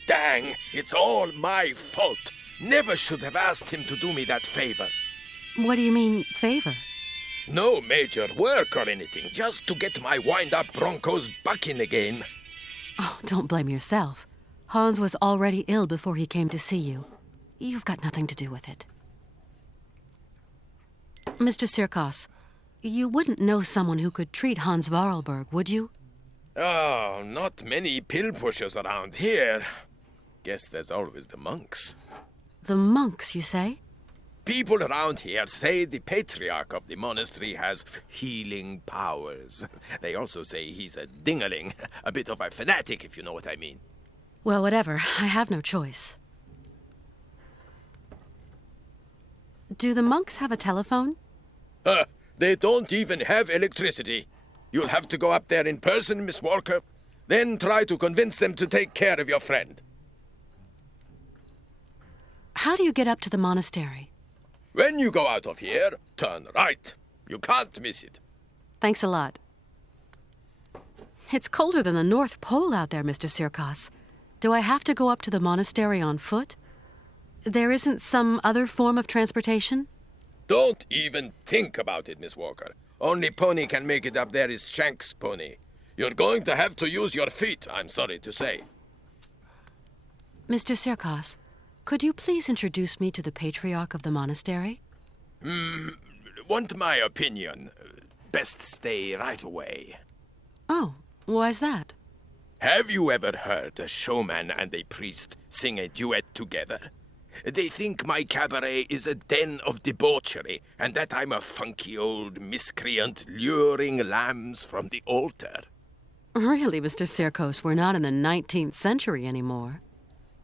Dang, it's all my fault. Never should have asked him to do me that favor. What do you mean, favor? No major work or anything, just to get my wind-up Broncos back in the game. Oh, don't blame yourself. Hans was already ill before he came to see you. You've got nothing to do with it. Mr. Sirkos, you wouldn't know someone who could treat Hans Vorarlberg, would you? Oh, not many pill pushers around here. Guess there's always the monks. The monks, you say? People around here say the patriarch of the monastery has healing powers. They also say he's a dingaling, a bit of a fanatic, if you know what I mean. Well, whatever. I have no choice. Do the monks have a telephone? They don't even have electricity. You'll have to go up there in person, Miss Walker. Then try to convince them to take care of your friend. How do you get up to the monastery? When you go out of here, turn right. You can't miss it. Thanks a lot. It's colder than the North Pole out there, Mr. Sirkos. Do I have to go up to the monastery on foot? There isn't some other form of transportation? Don't even think about it, Miss Walker. Only pony can make it up there is Shank's pony. You're going to have to use your feet, I'm sorry to say. Mr. Sirkos, could you please introduce me to the patriarch of the monastery? Want my opinion? Best stay right away. Oh, why's that? Have you ever heard a showman and a priest sing a duet together? They think my cabaret is a den of debauchery, and that I'm a funky old miscreant luring lambs from the altar. Really, Mr. Sirkos, we're not in the 19th century anymore.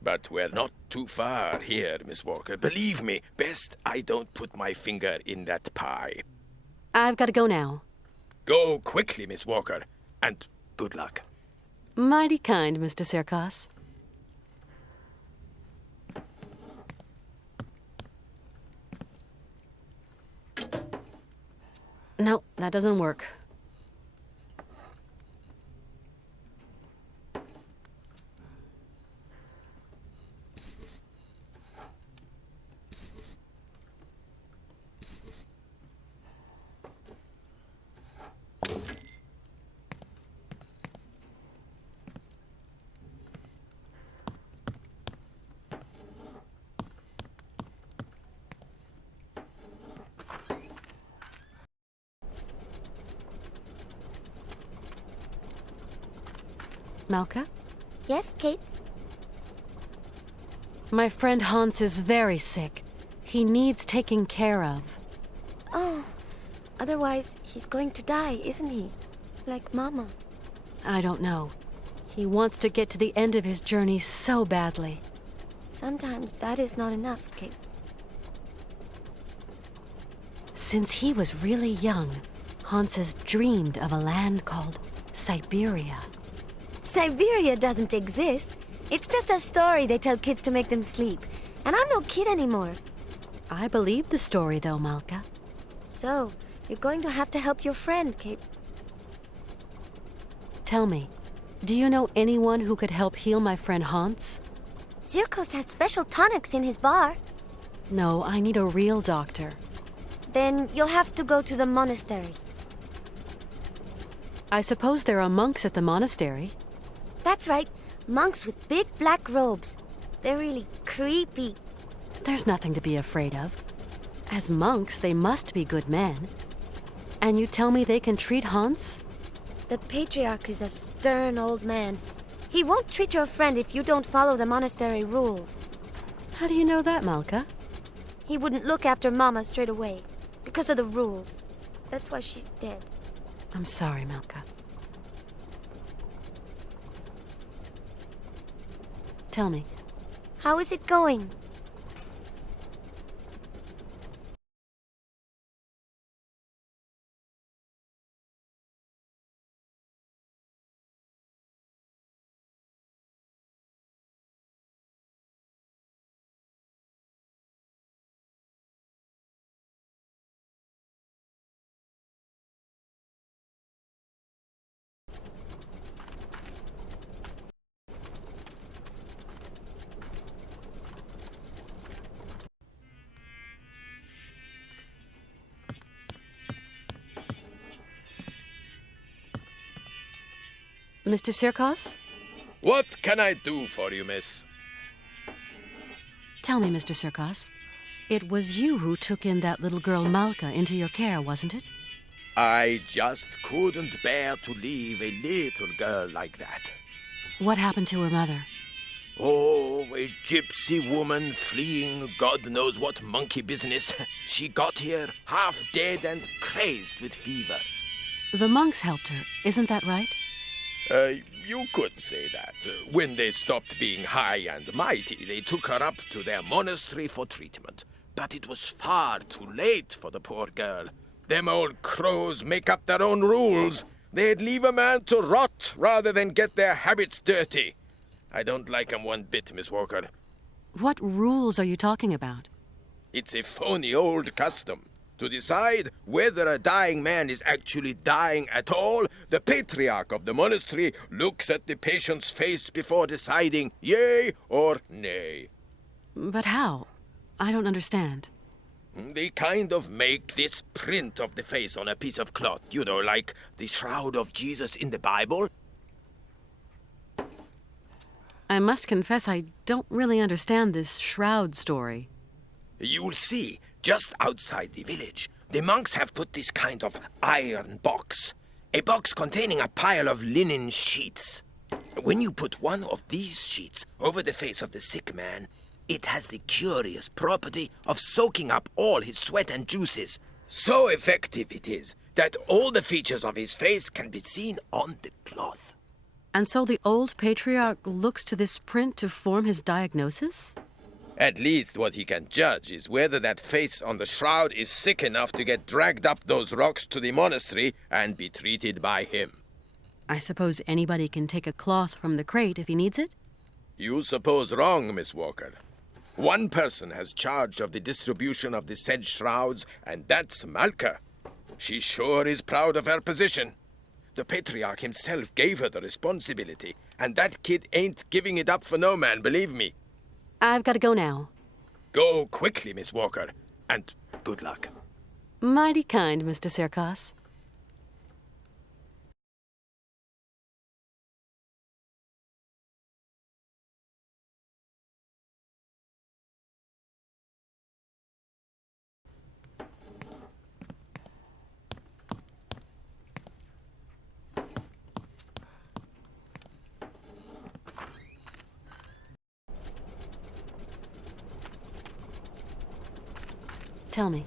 But we're not too far here, Miss Walker. Believe me, best I don't put my finger in that pie. I've got to go now. Go quickly, Miss Walker, and good luck. Mighty kind, Mr. Sirkos. No, that doesn't work. Malka? Yes, Kate? My friend Hans is very sick. He needs taking care of. Oh, otherwise he's going to die, isn't he? Like Mama. I don't know. He wants to get to the end of his journey so badly. Sometimes that is not enough, Kate. Since he was really young, Hans has dreamed of a land called Syberia. Syberia doesn't exist. It's just a story they tell kids to make them sleep. And I'm no kid anymore. I believe the story, though, Malka. So, you're going to have to help your friend, Kate. Tell me, do you know anyone who could help heal my friend Hans? Sirkos has special tonics in his bar. No, I need a real doctor. Then you'll have to go to the monastery. I suppose there are monks at the monastery. That's right. Monks with big black robes. They're really creepy. There's nothing to be afraid of. As monks, they must be good men. And you tell me they can treat Hans? The patriarch is a stern old man. He won't treat your friend if you don't follow the monastery rules. How do you know that, Malka? He wouldn't look after Mama straight away, because of the rules. That's why she's dead. I'm sorry, Malka. Tell me. How is it going? Mr. Sirkos? What can I do for you, miss? Tell me, Mr. Sirkos. It was you who took in that little girl Malka into your care, wasn't it? I just couldn't bear to leave a little girl like that. What happened to her mother? Oh, a gypsy woman fleeing God knows what monkey business. She got here half dead and crazed with fever. The monks helped her, isn't that right? You could say that. When they stopped being high and mighty, they took her up to their monastery for treatment. But it was far too late for the poor girl. Them old crows make up their own rules. They'd leave a man to rot rather than get their habits dirty. I don't like 'em one bit, Miss Walker. What rules are you talking about? It's a phony old custom. To decide whether a dying man is actually dying at all, the patriarch of the monastery looks at the patient's face before deciding yea or nay. But how? I don't understand. They kind of make this print of the face on a piece of cloth, you know, like the shroud of Jesus in the Bible. I must confess I don't really understand this shroud story. You'll see, just outside the village, the monks have put this kind of iron box. A box containing a pile of linen sheets. When you put one of these sheets over the face of the sick man, it has the curious property of soaking up all his sweat and juices. So effective it is that all the features of his face can be seen on the cloth. And so the old patriarch looks to this print to form his diagnosis? At least what he can judge is whether that face on the shroud is sick enough to get dragged up those rocks to the monastery and be treated by him. I suppose anybody can take a cloth from the crate if he needs it? You suppose wrong, Miss Walker. One person has charge of the distribution of the said shrouds, and that's Malka. She sure is proud of her position. The patriarch himself gave her the responsibility, and that kid ain't giving it up for no man, believe me. I've got to go now. Go quickly, Miss Walker, and good luck. Mighty kind, Mr. Sirkos. Tell me.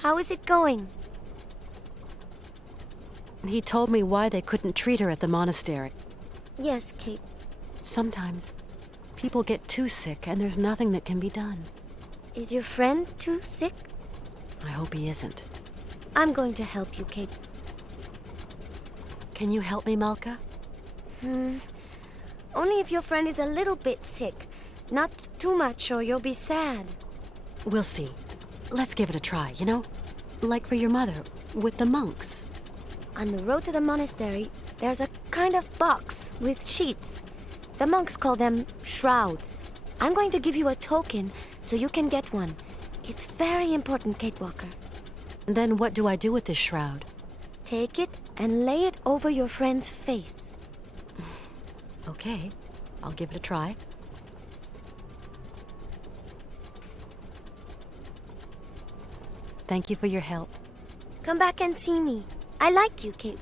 How is it going? He told me why they couldn't treat her at the monastery. Yes, Kate. Sometimes people get too sick and there's nothing that can be done. Is your friend too sick? I hope he isn't. I'm going to help you, Kate. Can you help me, Malka? Only if your friend is a little bit sick. Not too much or you'll be sad. We'll see. Let's give it a try, you know? Like for your mother, with the monks. On the road to the monastery, there's a kind of box with sheets. The monks call them shrouds. I'm going to give you a token so you can get one. It's very important, Kate Walker. Then what do I do with this shroud? Take it and lay it over your friend's face. Okay, I'll give it a try. Thank you for your help. Come back and see me. I like you, Kate.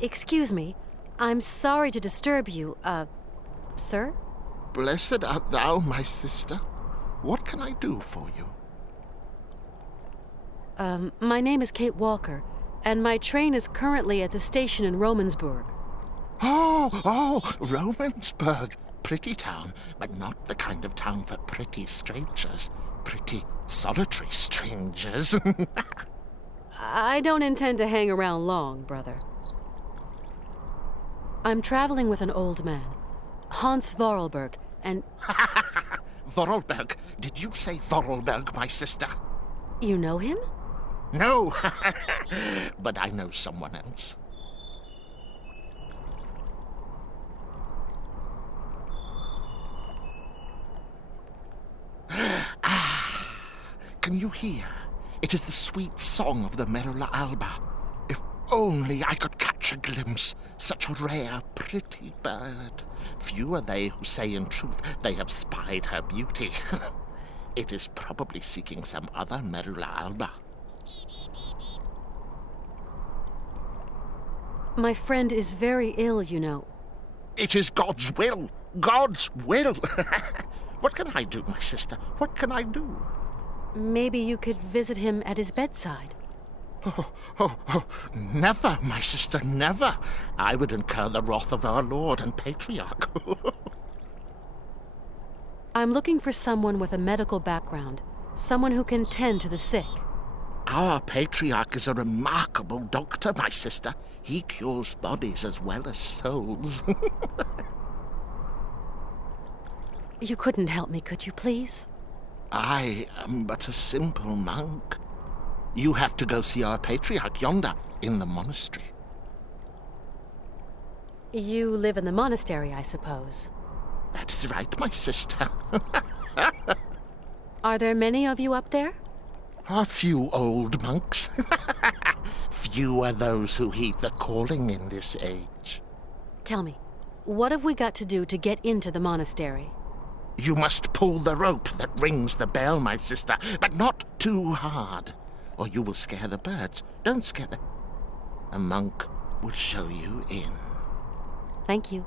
Excuse me. I'm sorry to disturb you, sir? Blessed art thou, my sister. What can I do for you? My name is Kate Walker, and my train is currently at the station in Romansburg. Oh, Romansburg. Pretty town, but not the kind of town for pretty strangers. Pretty solitary strangers. I don't intend to hang around long, brother. I'm traveling with an old man, Hans Vorarlberg, and... Vorarlberg? Did you say Vorarlberg, my sister? You know him? No, but I know someone else. Can you hear? It is the sweet song of the Merula alba. If only I could catch a glimpse, such a rare, pretty bird. Few are they who say in truth they have spied her beauty. It is probably seeking some other Merula alba. My friend is very ill, you know. It is God's will. God's will. What can I do, my sister? What can I do? Maybe you could visit him at his bedside. Oh, never, my sister, never. I would incur the wrath of our Lord and Patriarch. I'm looking for someone with a medical background, someone who can tend to the sick. Our Patriarch is a remarkable doctor, my sister. He cures bodies as well as souls. You couldn't help me, could you, please? I am but a simple monk. You have to go see our Patriarch yonder in the monastery. You live in the monastery, I suppose. That is right, my sister. Are there many of you up there? A few old monks. Few are those who heed the calling in this age. Tell me, what have we got to do to get into the monastery? You must pull the rope that rings the bell, my sister, but not too hard, or you will scare the birds. Don't scare them. A monk will show you in. Thank you.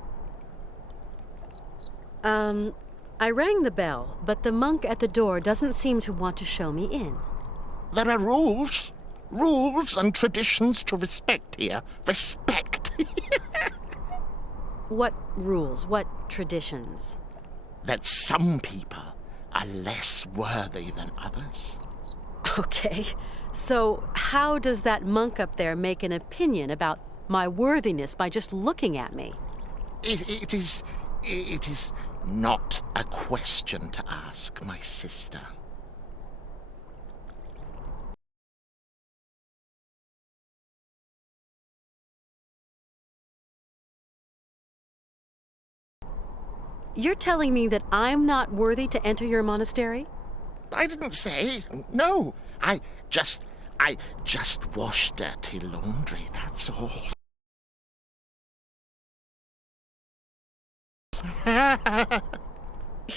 I rang the bell, but the monk at the door doesn't seem to want to show me in. There are rules. Rules and traditions to respect here. Respect. What rules? What traditions? That some people are less worthy than others. Okay, so how does that monk up there make an opinion about my worthiness by just looking at me? It is not a question to ask, my sister. You're telling me that I'm not worthy to enter your monastery? I didn't say. No. I just wash dirty laundry, that's all.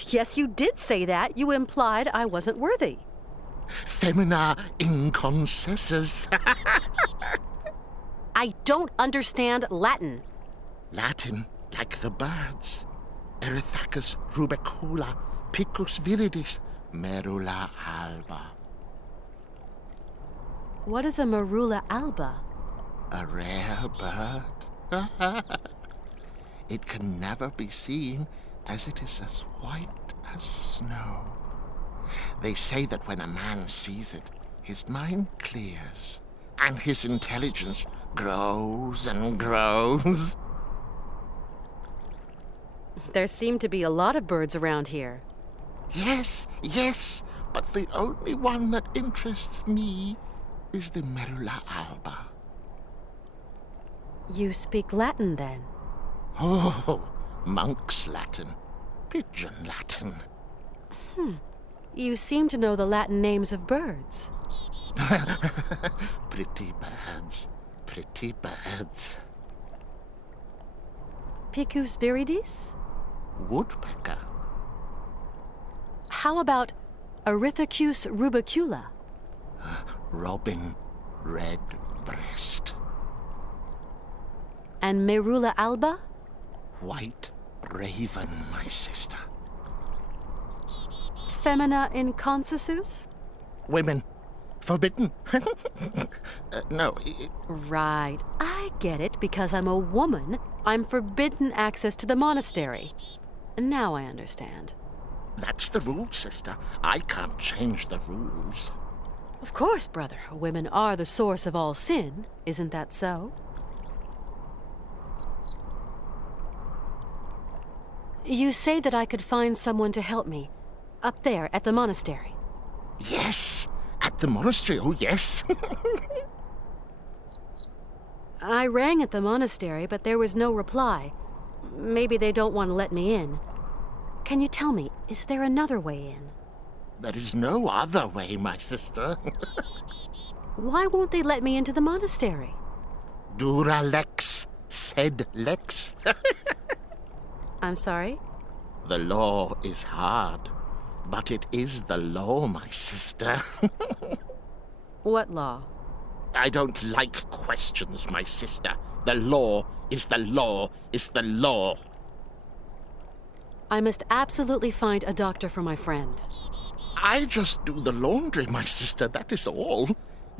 Yes, you did say that. You implied I wasn't worthy. Femina inconcessus. I don't understand Latin. Latin, like the birds. Erythacus rubecula, picus viridis, merula alba. What is a merula alba? A rare bird. It can never be seen, as it is as white as snow. They say that when a man sees it, his mind clears, and his intelligence grows and grows. There seem to be a lot of birds around here. Yes, but the only one that interests me is the merula alba. You speak Latin, then? Oh, monk's Latin, pigeon Latin. You seem to know the Latin names of birds. Pretty birds, pretty birds. Picus viridis? Woodpecker. How about Erythacus rubecula? Robin redbreast. And Merula Alba? White raven, my sister. Femina inconsensus? Women. Forbidden. No. Right. I get it. Because I'm a woman, I'm forbidden access to the monastery. Now I understand. That's the rule, sister. I can't change the rules. Of course, brother. Women are the source of all sin. Isn't that so? You say that I could find someone to help me. Up there at the monastery. Yes! At the monastery, oh yes. I rang at the monastery, but there was no reply. Maybe they don't want to let me in. Can you tell me, is there another way in? There is no other way, my sister. Why won't they let me into the monastery? Dura lex, sed lex. I'm sorry? The law is hard, but it is the law, my sister. What law? I don't like questions, my sister. The law is the law is the law. I must absolutely find a doctor for my friend. I just do the laundry, my sister, that is all.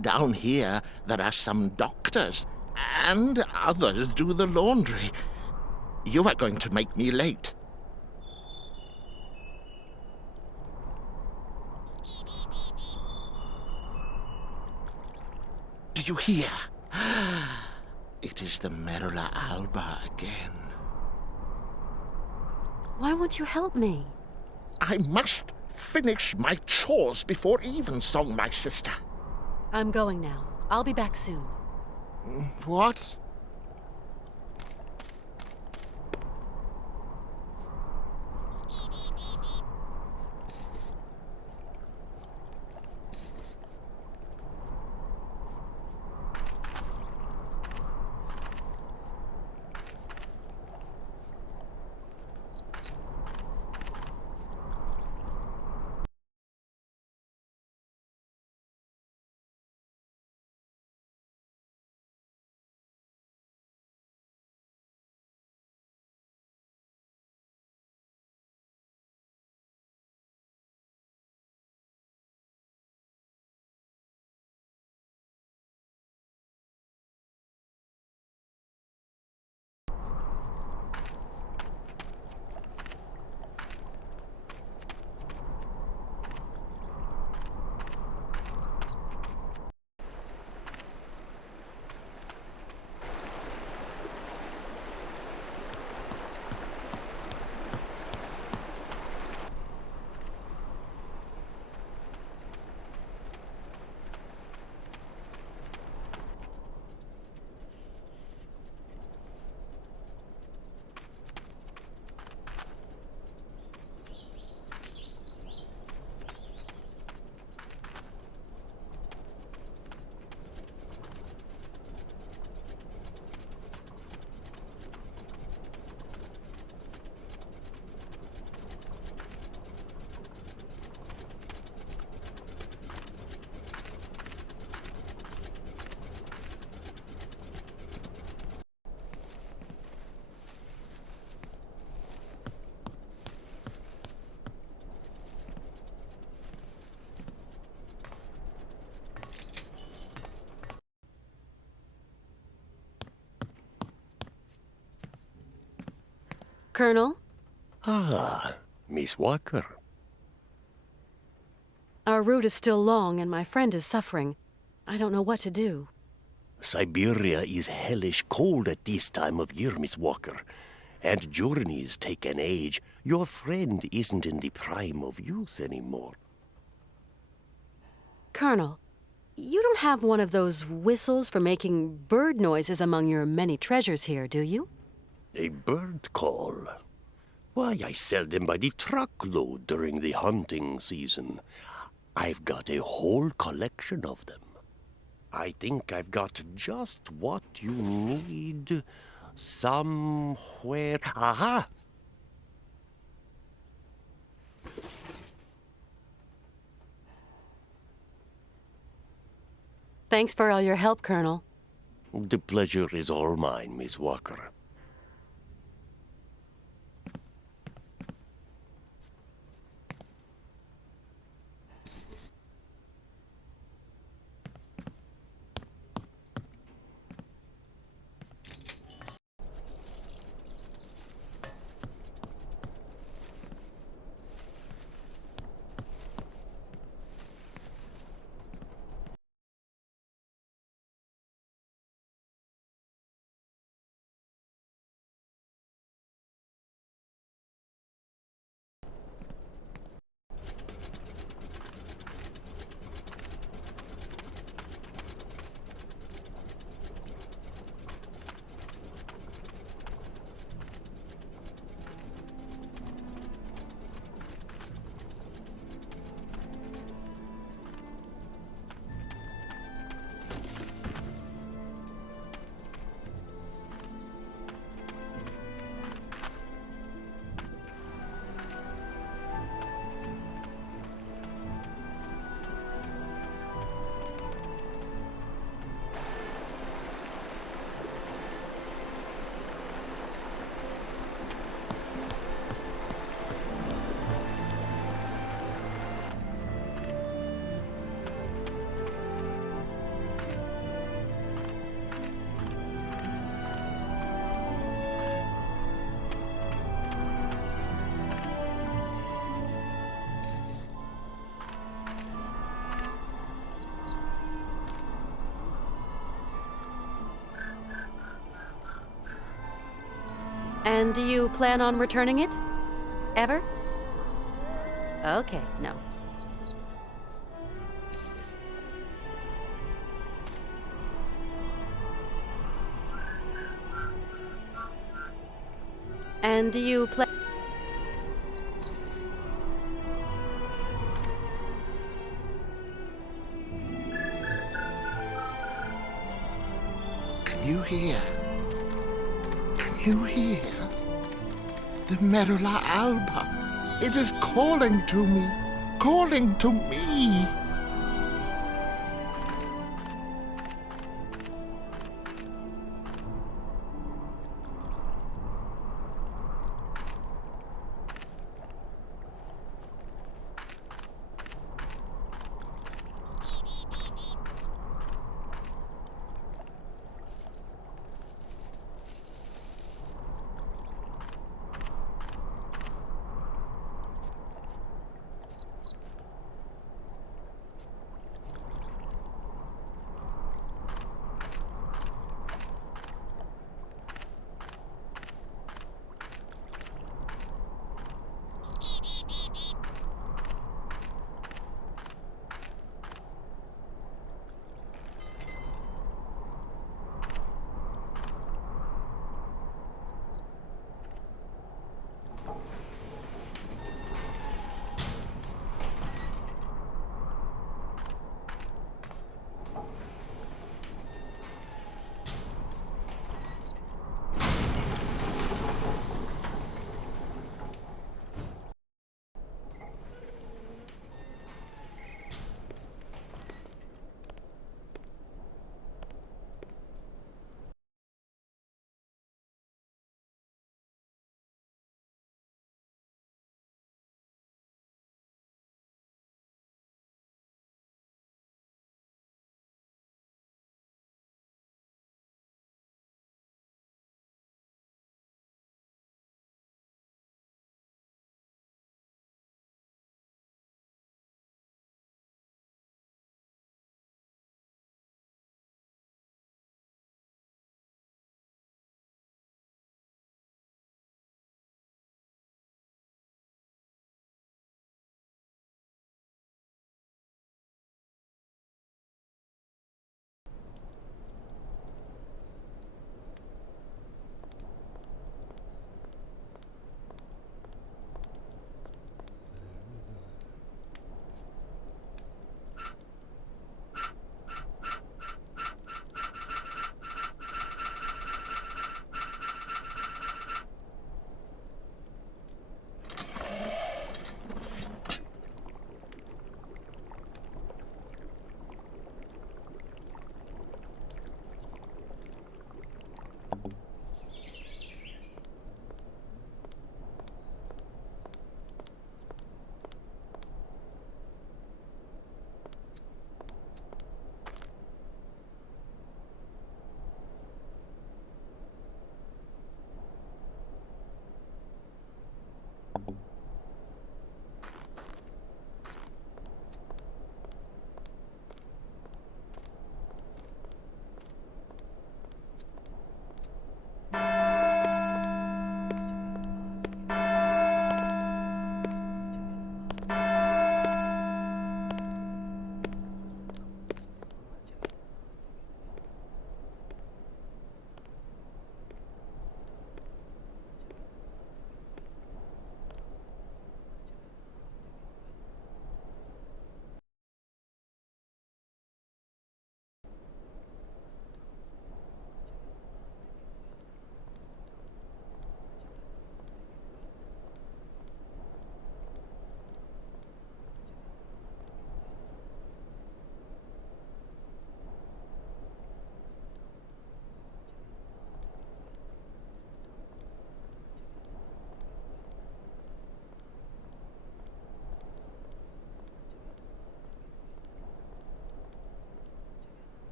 Down here, there are some doctors, and others do the laundry. You are going to make me late. Do you hear? It is the Merula Alba again. Why won't you help me? I must finish my chores before evensong, my sister. I'm going now. I'll be back soon. What? Colonel? Ah, Miss Walker. Our route is still long and my friend is suffering. I don't know what to do. Syberia is hellish cold at this time of year, Miss Walker. And journeys take an age. Your friend isn't in the prime of youth anymore. Colonel, you don't have one of those whistles for making bird noises among your many treasures here, do you? A bird call? Why, I sell them by the truckload during the hunting season. I've got a whole collection of them. I think I've got just what you need somewhere. Aha! Thanks for all your help, Colonel. The pleasure is all mine, Miss Walker. And do you plan on returning it? Ever? Okay, no. And do you plan... Can you hear? Can you hear? The Merula Alba. It is calling to me. Calling to me.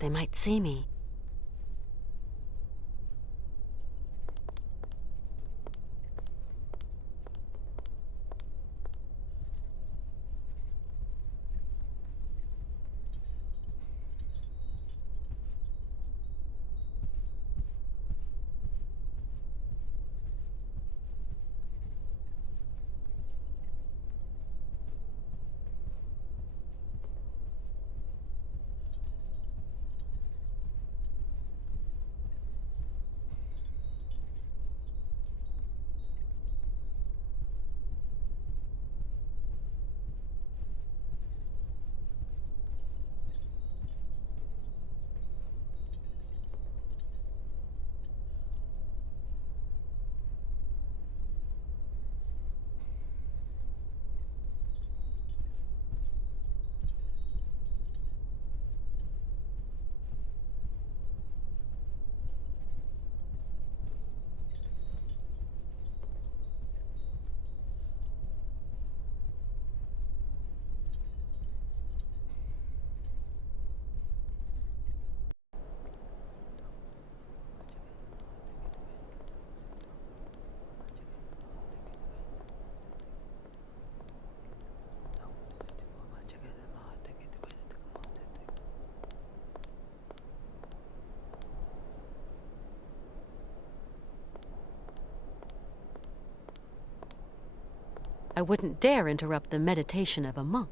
They might see me. I wouldn't dare interrupt the meditation of a monk.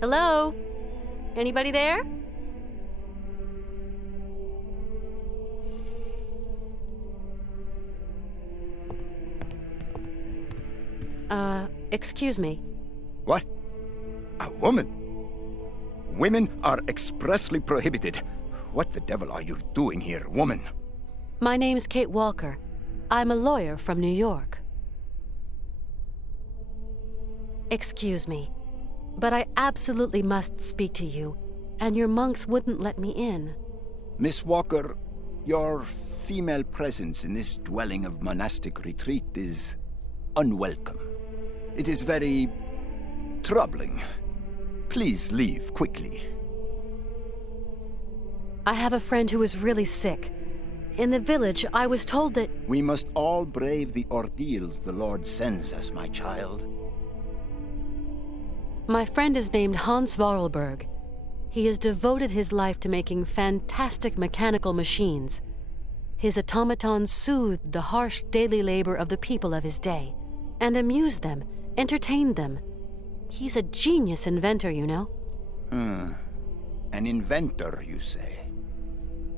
Hello? Anybody there? Excuse me. What? A woman? Women are expressly prohibited. What the devil are you doing here, woman? My name's Kate Walker. I'm a lawyer from New York. Excuse me, but I absolutely must speak to you, and your monks wouldn't let me in. Miss Walker, your female presence in this dwelling of monastic retreat is unwelcome. It is very troubling. Please leave quickly. I have a friend who is really sick. In the village, I was told that... We must all brave the ordeals the Lord sends us, my child. My friend is named Hans Vorarlberg. He has devoted his life to making fantastic mechanical machines. His automatons soothed the harsh daily labor of the people of his day, and amused them, entertained them. He's a genius inventor, you know. An inventor, you say?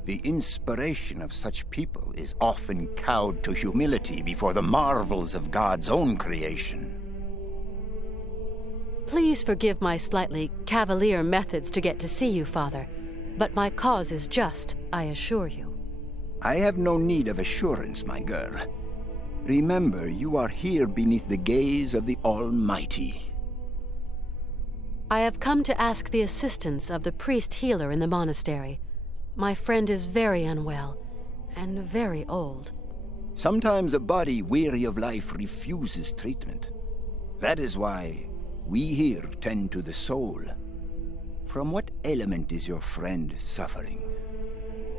The inspiration of such people is often cowed to humility before the marvels of God's own creation. Please forgive my slightly cavalier methods to get to see you, Father, but my cause is just, I assure you. I have no need of assurance, my girl. Remember, you are here beneath the gaze of the Almighty. I have come to ask the assistance of the priest healer in the monastery. My friend is very unwell, and very old. Sometimes a body weary of life refuses treatment. That is why we here tend to the soul. From what ailment is your friend suffering?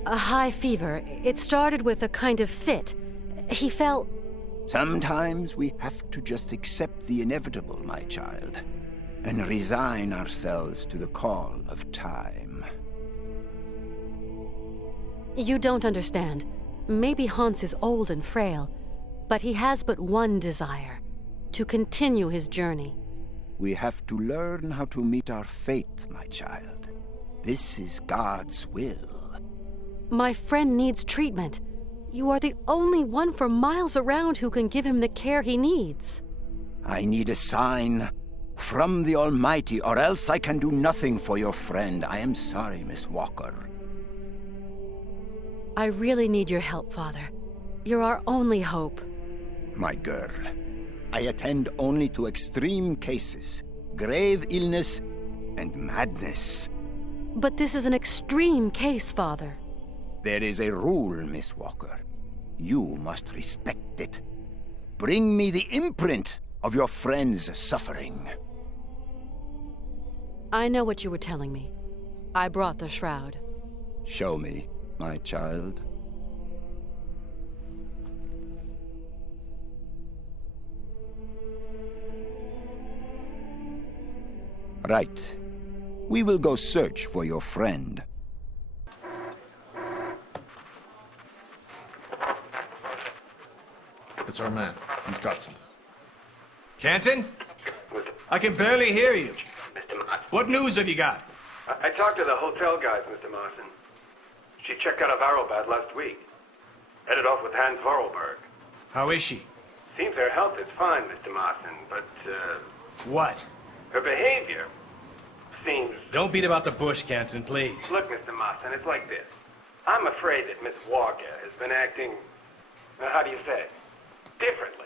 A high fever. It started with a kind of fit. He fell... Sometimes we have to just accept the inevitable, my child. and resign ourselves to the call of time. You don't understand. Maybe Hans is old and frail, but he has but one desire: to continue his journey. We have to learn how to meet our fate, my child. This is God's will. My friend needs treatment. You are the only one for miles around who can give him the care he needs. I need a sign from the Almighty, or else I can do nothing for your friend. I am sorry, Miss Walker. I really need your help, Father. You're our only hope. My girl, I attend only to extreme cases, grave illness, and madness. But this is an extreme case, Father. There is a rule, Miss Walker. You must respect it. Bring me the imprint of your friend's suffering. I know what you were telling me. I brought the shroud. Show me, my child. Right. We will go search for your friend. It's our man. He's got something. Canton? I can barely hear you. Mr. Marson. What news have you got? I talked to the hotel guys, Mr. Marson. She checked out of Arrowbad last week. Headed off with Hans Vorarlberg. How is she? Seems her health is fine, Mr. Marson, but, What? her behavior seems... Don't beat about the bush, Canton, please. Look, Mr. Marson, it's like this. I'm afraid that Miss Walker has been acting, how do you say it, differently.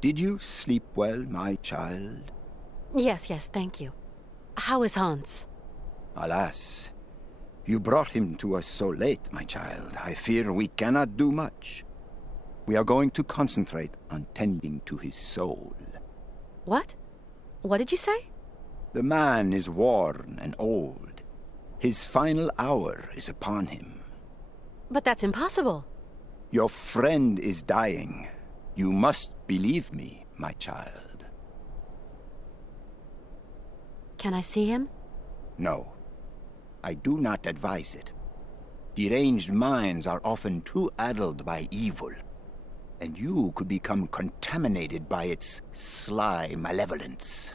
Did you sleep well, my child? Yes, thank you. How is Hans? Alas, you brought him to us so late, my child. I fear we cannot do much. We are going to concentrate on tending to his soul. What? What did you say? The man is worn and old. His final hour is upon him. But that's impossible. Your friend is dying. You must believe me, my child. Can I see him? No. I do not advise it. Deranged minds are often too addled by evil, and you could become contaminated by its sly malevolence.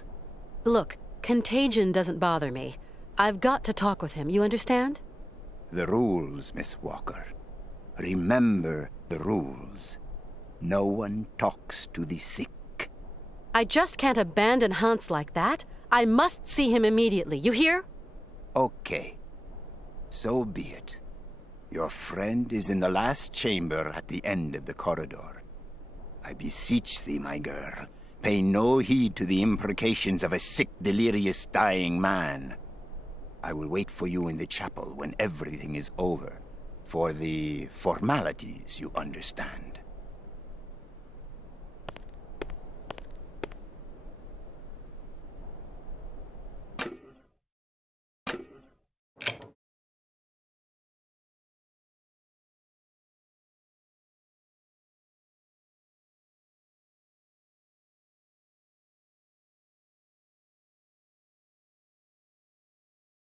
Look, contagion doesn't bother me. I've got to talk with him, you understand? The rules, Miss Walker. Remember the rules. No one talks to the sick. I just can't abandon Hans like that. I must see him immediately, you hear? Okay. So be it. Your friend is in the last chamber at the end of the corridor. I beseech thee, my girl, pay no heed to the imprecations of a sick, delirious, dying man. I will wait for you in the chapel when everything is over. For the formalities, you understand.